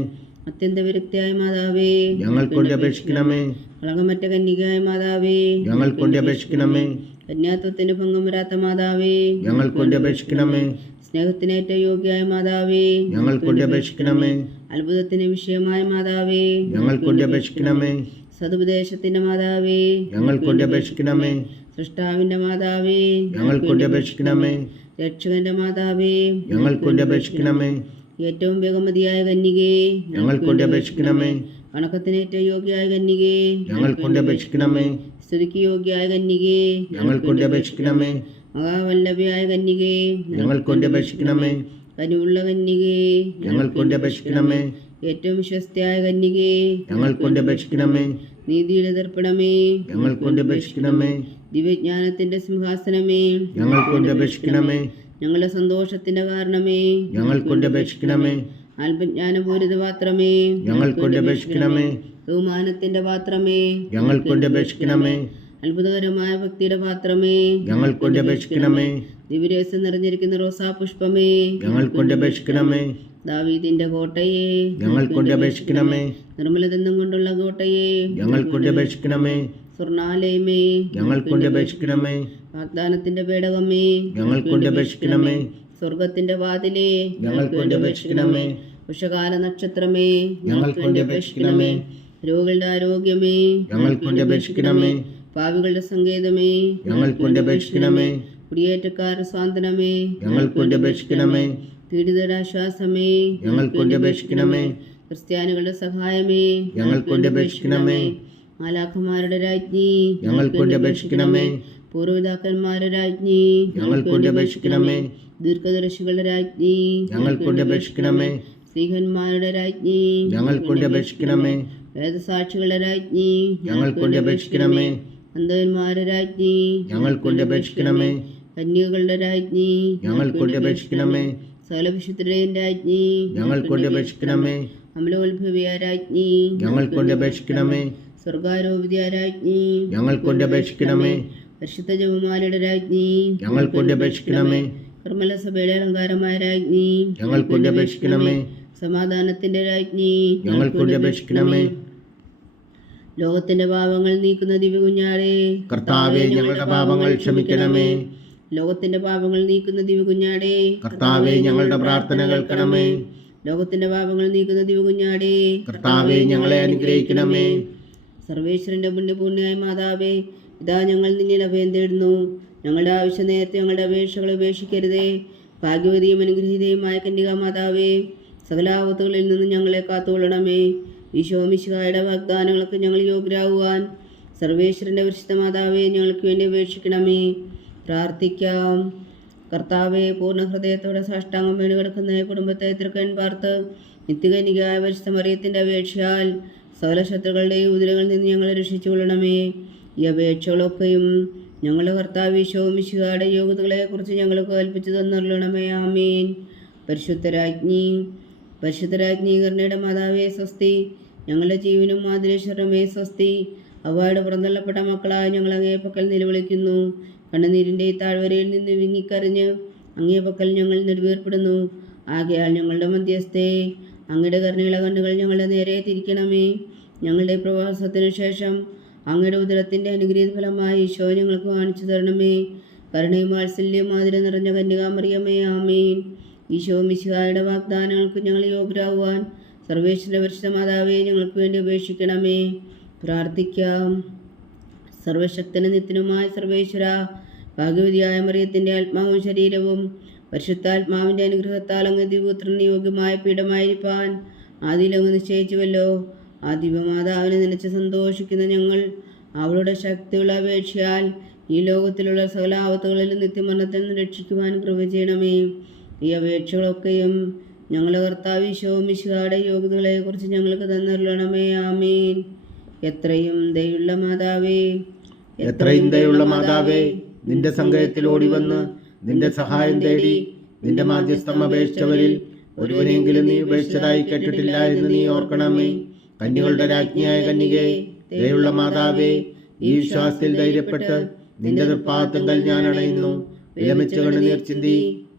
അത്യന്ത വിരക്തിയായ മാതാവേ, ഞങ്ങൾക്ക് വേണ്ടി അപേക്ഷിക്കണമേ. കളങ്കമറ്റ കന്യകയായ മാതാവേ, ഞങ്ങൾക്ക് വേണ്ടി അപേക്ഷിക്കണമേ. കന്യാത്വത്തിന് ഭംഗം വരാത്ത മാതാവേ, ഞങ്ങൾക്ക് വേണ്ടി അപേക്ഷിക്കണമേ. സ്നേഹത്തിനേറ്റ യോഗ്യയായ മാതാവേ, ഞങ്ങൾക്ക് വേണ്ടി അപേക്ഷിക്കണമേ. അത്ഭുതത്തിന് വിഷയമായ മാതാവേ, ഞങ്ങൾക്ക് വേണ്ടി അപേക്ഷിക്കണമേ. സതുപദേശത്തിന്റെ മാതാവേ, ഞങ്ങൾക്ക് വേണ്ടി അപേക്ഷിക്കണമേ. സൃഷ്ടാവിന്റെ മാതാവേ, ഞങ്ങൾക്ക് വേണ്ടി അപേക്ഷിക്കണമേ. രക്ഷകന്റെ മാതാവേ, ഞങ്ങൾക്ക് വേണ്ടി അപേക്ഷിക്കണമേ. ഏറ്റവും ബഹുമതിയായ കന്യകേ, ഞങ്ങൾക്ക് വേണ്ടി അപേക്ഷിക്കണമേ. വണക്കത്തിന് ഏറ്റവും യോഗ്യയായ കന്യകേ, ഞങ്ങൾക്ക് വേണ്ടി അപേക്ഷിക്കണമേ. സ്തുതിക്ക് യോഗ്യയായ കന്യകേ, ഞങ്ങൾക്ക് വേണ്ടി അപേക്ഷിക്കണമേ. മഹാവല്ലഭയായ കന്യകേ, ഞങ്ങൾക്ക് വേണ്ടി അപേക്ഷിക്കണമേ. കനിവുള്ള കന്യകേ, ഞങ്ങൾക്ക് വേണ്ടി അപേക്ഷിക്കണമേ. ഏറ്റവും വിശ്വസ്തയായ കന്യകേ, ഞങ്ങൾക്ക് വേണ്ടി അപേക്ഷിക്കണമേ. നീതിയുടെ ദർപ്പണമേ, ഞങ്ങൾക്ക് വേണ്ടി അപേക്ഷിക്കണമേ. ദിവ്യജ്ഞാനത്തിന്റെ സിംഹാസനമേ, ഞങ്ങൾക്ക് വേണ്ടി അപേക്ഷിക്കണമേ. ഞങ്ങളുടെ സന്തോഷത്തിന്റെ കാരണമേ, ഞങ്ങൾക്ക് വേണ്ടി അപേക്ഷിക്കണമേ. അല്പജ്ഞാനപൂരിത പാത്രമേ, ഞങ്ങൾക്ക് വേണ്ടി അപേക്ഷിക്കണമേ. ബഹുമാനത്തിന്റെ പാത്രമേ, ഞങ്ങൾക്ക് വേണ്ടി അപേക്ഷിക്കണമേ. അത്ഭുതകരമായ ഭക്തിയുടെ പാത്രമേ, ഞങ്ങൾക്ക് വേണ്ടി അപേക്ഷിക്കണമേ. ദിവ്യരസം നിറഞ്ഞിരിക്കുന്ന റോസാ പുഷ്പമേ, ഞങ്ങൾക്ക് വേണ്ടി അപേക്ഷിക്കണമേ. ദാവീദിന്റെ കോട്ടയെ, ഞങ്ങൾക്ക് വേണ്ടി അപേക്ഷിക്കണമേ. നിർമ്മലദന്തം കൊണ്ടുള്ള കോട്ടയെ, ഞങ്ങൾക്ക് വേണ്ടി അപേക്ഷിക്കണമേ. സ്വർണാലയമേ, ഞങ്ങൾക്ക് വേണ്ടി അപേക്ഷിക്കണമേ. വാഗ്ദാനത്തിന്റെ പേടകമേ, ഞങ്ങൾക്ക് വേണ്ടി അപേക്ഷിക്കണമേ. സ്വർഗത്തിന്റെ വാതിലേ, ഞങ്ങൾക്ക് വേണ്ടി അപേക്ഷിക്കണമേ. ഉഷകാല നക്ഷത്രമേ, ഞങ്ങൾക്ക് വേണ്ടി അപേക്ഷിക്കണമേ. രോഗികളുടെ ആരോഗ്യമേ, ഞങ്ങൾക്ക് വേണ്ടി അപേക്ഷിക്കണമേ. പാവികളുടെ സങ്കേതമേ, ഞങ്ങൾക്ക് വേണ്ടി അപേക്ഷിക്കണമേ. കുടിയേറ്റക്കാരുടെ സ്വാതന്ത്ര്യമേ, ഞങ്ങൾക്ക് വേണ്ടി അപേക്ഷിക്കണമേ. പീഡിതരുടെ ആശ്വാസമേ, ഞങ്ങൾക്ക് വേണ്ടി അപേക്ഷിക്കണമേ. ക്രിസ്ത്യാനികളുടെ സഹായമേ, ഞങ്ങൾക്ക് വേണ്ടി അപേക്ഷിക്കണമേ. മാലാഖമാരുടെ രാജ്ഞി, ഞങ്ങൾക്ക് വേണ്ടി അപേക്ഷിക്കണമേ. പൂർവ്വപിതാക്കന്മാരുടെ രാജ്ഞി, ഞങ്ങൾക്ക് വേണ്ടി അപേക്ഷിക്കണമേ. ദീർഘദർശികളുടെ രാജ്ഞി, ഞങ്ങൾക്ക് വേണ്ടി അപേക്ഷിക്കണമേ. സ്ത്രീഹന്മാരുടെ രാജ്ഞി, ഞങ്ങൾക്ക് വേണ്ടി അപേക്ഷിക്കണമേ. വേദസാക്ഷികളുടെ രാജ്ഞി, ഞങ്ങൾക്ക് വേണ്ടി അപേക്ഷിക്കണമേ. അന്ധന്മാരുടെ രാജ്ഞി, ഞങ്ങൾക്ക് വേണ്ടി അപേക്ഷിക്കണമേ. കന്യകളുടെ രാജ്ഞി, ഞങ്ങൾക്ക് വേണ്ടി അപേക്ഷിക്കണമേ. സകല വിശുദ്ധരുടെയും രാജ്ഞി, ഞങ്ങൾക്ക് വേണ്ടി അപേക്ഷിക്കണമേ. അമലോത്ഭവിയ രാജ്ഞി, ഞങ്ങൾക്ക് വേണ്ടി അപേക്ഷിക്കണമേ. സ്വർഗാരോപിത രാജ്ഞി, ഞങ്ങൾക്ക് വേണ്ടി അപേക്ഷിക്കണമേ. പരിശുദ്ധ ജപമാലയുടെ രാജ്ഞി, ഞങ്ങൾക്ക് വേണ്ടി അപേക്ഷിക്കണമേ. നിർമ്മല സഭയുടെ അലങ്കാരമായ രാജ്ഞി, ഞങ്ങൾക്ക് വേണ്ടി അപേക്ഷിക്കണമേ. സമാധാനത്തിന്റെ രാജ്ഞി, ഞങ്ങൾക്ക് വേണ്ടി അപേക്ഷിക്കണമേ. ലോകത്തിന്റെ പാപങ്ങൾ നീക്കുന്ന ദിവ്യകുഞ്ഞാടേ, കർത്താവേ, ഞങ്ങളുടെ പാപങ്ങൾ ക്ഷമിക്കണമേ. ലോകത്തിന്റെ പാപങ്ങൾ നീക്കുന്ന ദിവ്യകുഞ്ഞാടേ, കർത്താവേ, ഞങ്ങളുടെ പ്രാർത്ഥന കേൾക്കണമേ. ലോകത്തിന്റെ പാപങ്ങൾ നീക്കുന്ന ദിവ്യകുഞ്ഞാടേ, കർത്താവേ, ഞങ്ങളെ അനുഗ്രഹിക്കണമേ. സർവേശ്വരന്റെ പുണ്യപൂർണ്ണയായ മാതാവേ, ഇതാ ഞങ്ങൾ നിന്നിൽ അഭയം തേടുന്നു. ഞങ്ങളുടെ ആവശ്യ നേരത്തെ ഞങ്ങളുടെ അപേക്ഷകൾ ഉപേക്ഷിക്കരുതേ. ഭാഗ്യവതിയും അനുഗ്രഹീതയുമായ കന്യകാ മാതാവേ, സകല ആപത്തുകളിൽ നിന്ന് ഞങ്ങളെ കാത്തുകൊള്ളണമേ. ഈശോ മിശിഹായുടെ വാഗ്ദാനങ്ങൾക്ക് ഞങ്ങൾ യോഗ്യരാകുവാൻ സർവേശ്വരന്റെ പരിശുദ്ധ മാതാവേ, ഞങ്ങൾക്ക് വേണ്ടി അപേക്ഷിക്കണമേ. പ്രാർത്ഥിക്കാം. കർത്താവെ, പൂർണ്ണ ഹൃദയത്തോടെ സാഷ്ടാംഗം വീണ് കിടക്കുന്ന കുടുംബത്തെ തൃക്കൺ പാർത്ത് നിത്യകന്യകയായ പരിശുദ്ധ മറിയത്തിൻ്റെ അപേക്ഷയാൽ സകല ശത്രുക്കളുടെയും ഉദരങ്ങളിൽ നിന്ന് ഞങ്ങളെ രക്ഷിച്ചു കൊള്ളണമേ. ഈ അപേക്ഷകളൊക്കെയും ഞങ്ങളുടെ കർത്താവ് ഈശോ മിശിഹായുടെ യോഗ്യതകളെക്കുറിച്ച് ഞങ്ങൾക്ക് കൽപ്പിച്ചു തന്നരുളണമേ. ആമീൻ. പരിശുദ്ധരാജ്ഞി കരുണയുടെ മാതാവേ സ്വസ്തി. ഞങ്ങളുടെ ജീവനും മാതൃശ്വരമേ സ്വസ്തി. അവയുടെ പുറന്തള്ളപ്പെട്ട മക്കളായ ഞങ്ങൾ അങ്ങേപ്പക്കൽ നിലവിളിക്കുന്നു. കണ്ണുനീരിൻ്റെ ഈ താഴ്വരയിൽ നിന്ന് വിങ്ങിക്കറിഞ്ഞ് അങ്ങേപ്പക്കൽ ഞങ്ങൾ നെടുവേർപ്പെടുന്നു. ആകയാൽ ഞങ്ങളുടെ മധ്യസ്ഥേ, അങ്ങയുടെ കരുണയുള്ള കണ്ണുകൾ ഞങ്ങളുടെ നേരെ തിരിക്കണമേ. ഞങ്ങളുടെ പ്രവാസത്തിനു ശേഷം അങ്ങയുടെ ഉദരത്തിൻ്റെ അനുഗ്രഹീത ഫലമായി ഈശോ ഞങ്ങൾക്ക് കാണിച്ചു തരണമേ. കരുണയും വാത്സല്യവും മാതിരി നിറഞ്ഞ കന്യകാമറിയമേ, ആമീൻ. ഈശോ മിശിഹായുടെ വാഗ്ദാനങ്ങൾക്ക് ഞങ്ങൾ യോഗ്യരാകുവാൻ സർവേശ്വര പരിശുദ്ധ മാതാവേ, ഞങ്ങൾക്ക് വേണ്ടി അപേക്ഷിക്കണമേ. പ്രാർത്ഥിക്കാം. സർവശക്തനും നിത്യനുമായ സർവേശ്വര, ഭാഗ്യവതിയായ മറിയത്തിൻ്റെ ആത്മാവും ശരീരവും പരിശുദ്ധാത്മാവിൻ്റെ അനുഗ്രഹത്താൽ അങ്ങ് ദിവ്യപുത്രന് യോഗ്യമായ പീഠമായിരിക്കാൻ ആദിയിലങ്ങ് നിശ്ചയിച്ചുവല്ലോ. ആ ദിവ്യമാതാവിനെ നനച്ച് സന്തോഷിക്കുന്ന ഞങ്ങൾ അവളുടെ ശക്തിയുള്ള അപേക്ഷയാൽ ഈ ലോകത്തിലുള്ള സകല ആപത്തുകളിലും നിത്യമരണത്തിൽ നിന്ന് രക്ഷിക്കുവാൻ കൃപ ചെയ്യണമേ. ഈ അപേക്ഷകളൊക്കെയും ഞങ്ങളുടെ കർത്താവ് ഈശോ മിശിഹായുടെ യോഗ്യതകളെക്കുറിച്ച് ഞങ്ങൾക്ക് തന്നരുളണമേ. ആമീൻ. എത്രയും ദയുള്ള മാതാവേ, നിന്റെ സങ്കേതത്തിൽ ഓടിവന്ന് നിന്റെ സഹായം തേടി നിന്റെ മാധ്യസ്ഥം അപേക്ഷിച്ചവരിൽ ഒരുവനെങ്കിലും നീ ഉപേക്ഷിച്ചതായി കേട്ടിട്ടില്ല എന്ന് നീ ഓർക്കണമേ. കന്യകളുടെ രാജ്ഞിയായ കന്യകേ, ദയുള്ള മാതാവേ, ഈ വിശ്വാസത്തിൽ ധൈര്യപ്പെട്ട് നിന്റെ തൃപ്പാദത്തിൽ ഞാൻ അണയുന്നു. വിലമിച്ച് കണ്ണുനീർ ചിന്തി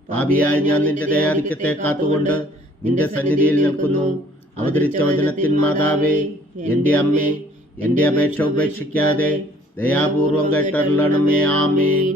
പാപിയായ ഞാൻ നിന്റെ ദയാധിക്യത്തെ കാത്തുകൊണ്ട് നിന്റെ സന്നിധിയിൽ നിൽക്കുന്നു. അവതരിച്ച വചനത്തിൻ മാതാവേ, എൻ്റെ അമ്മേ, എൻ്റെ അപേക്ഷ ഉപേക്ഷിക്കാതെ ദയാപൂർവം കേട്ടരുളണമേ. ആമേൻ.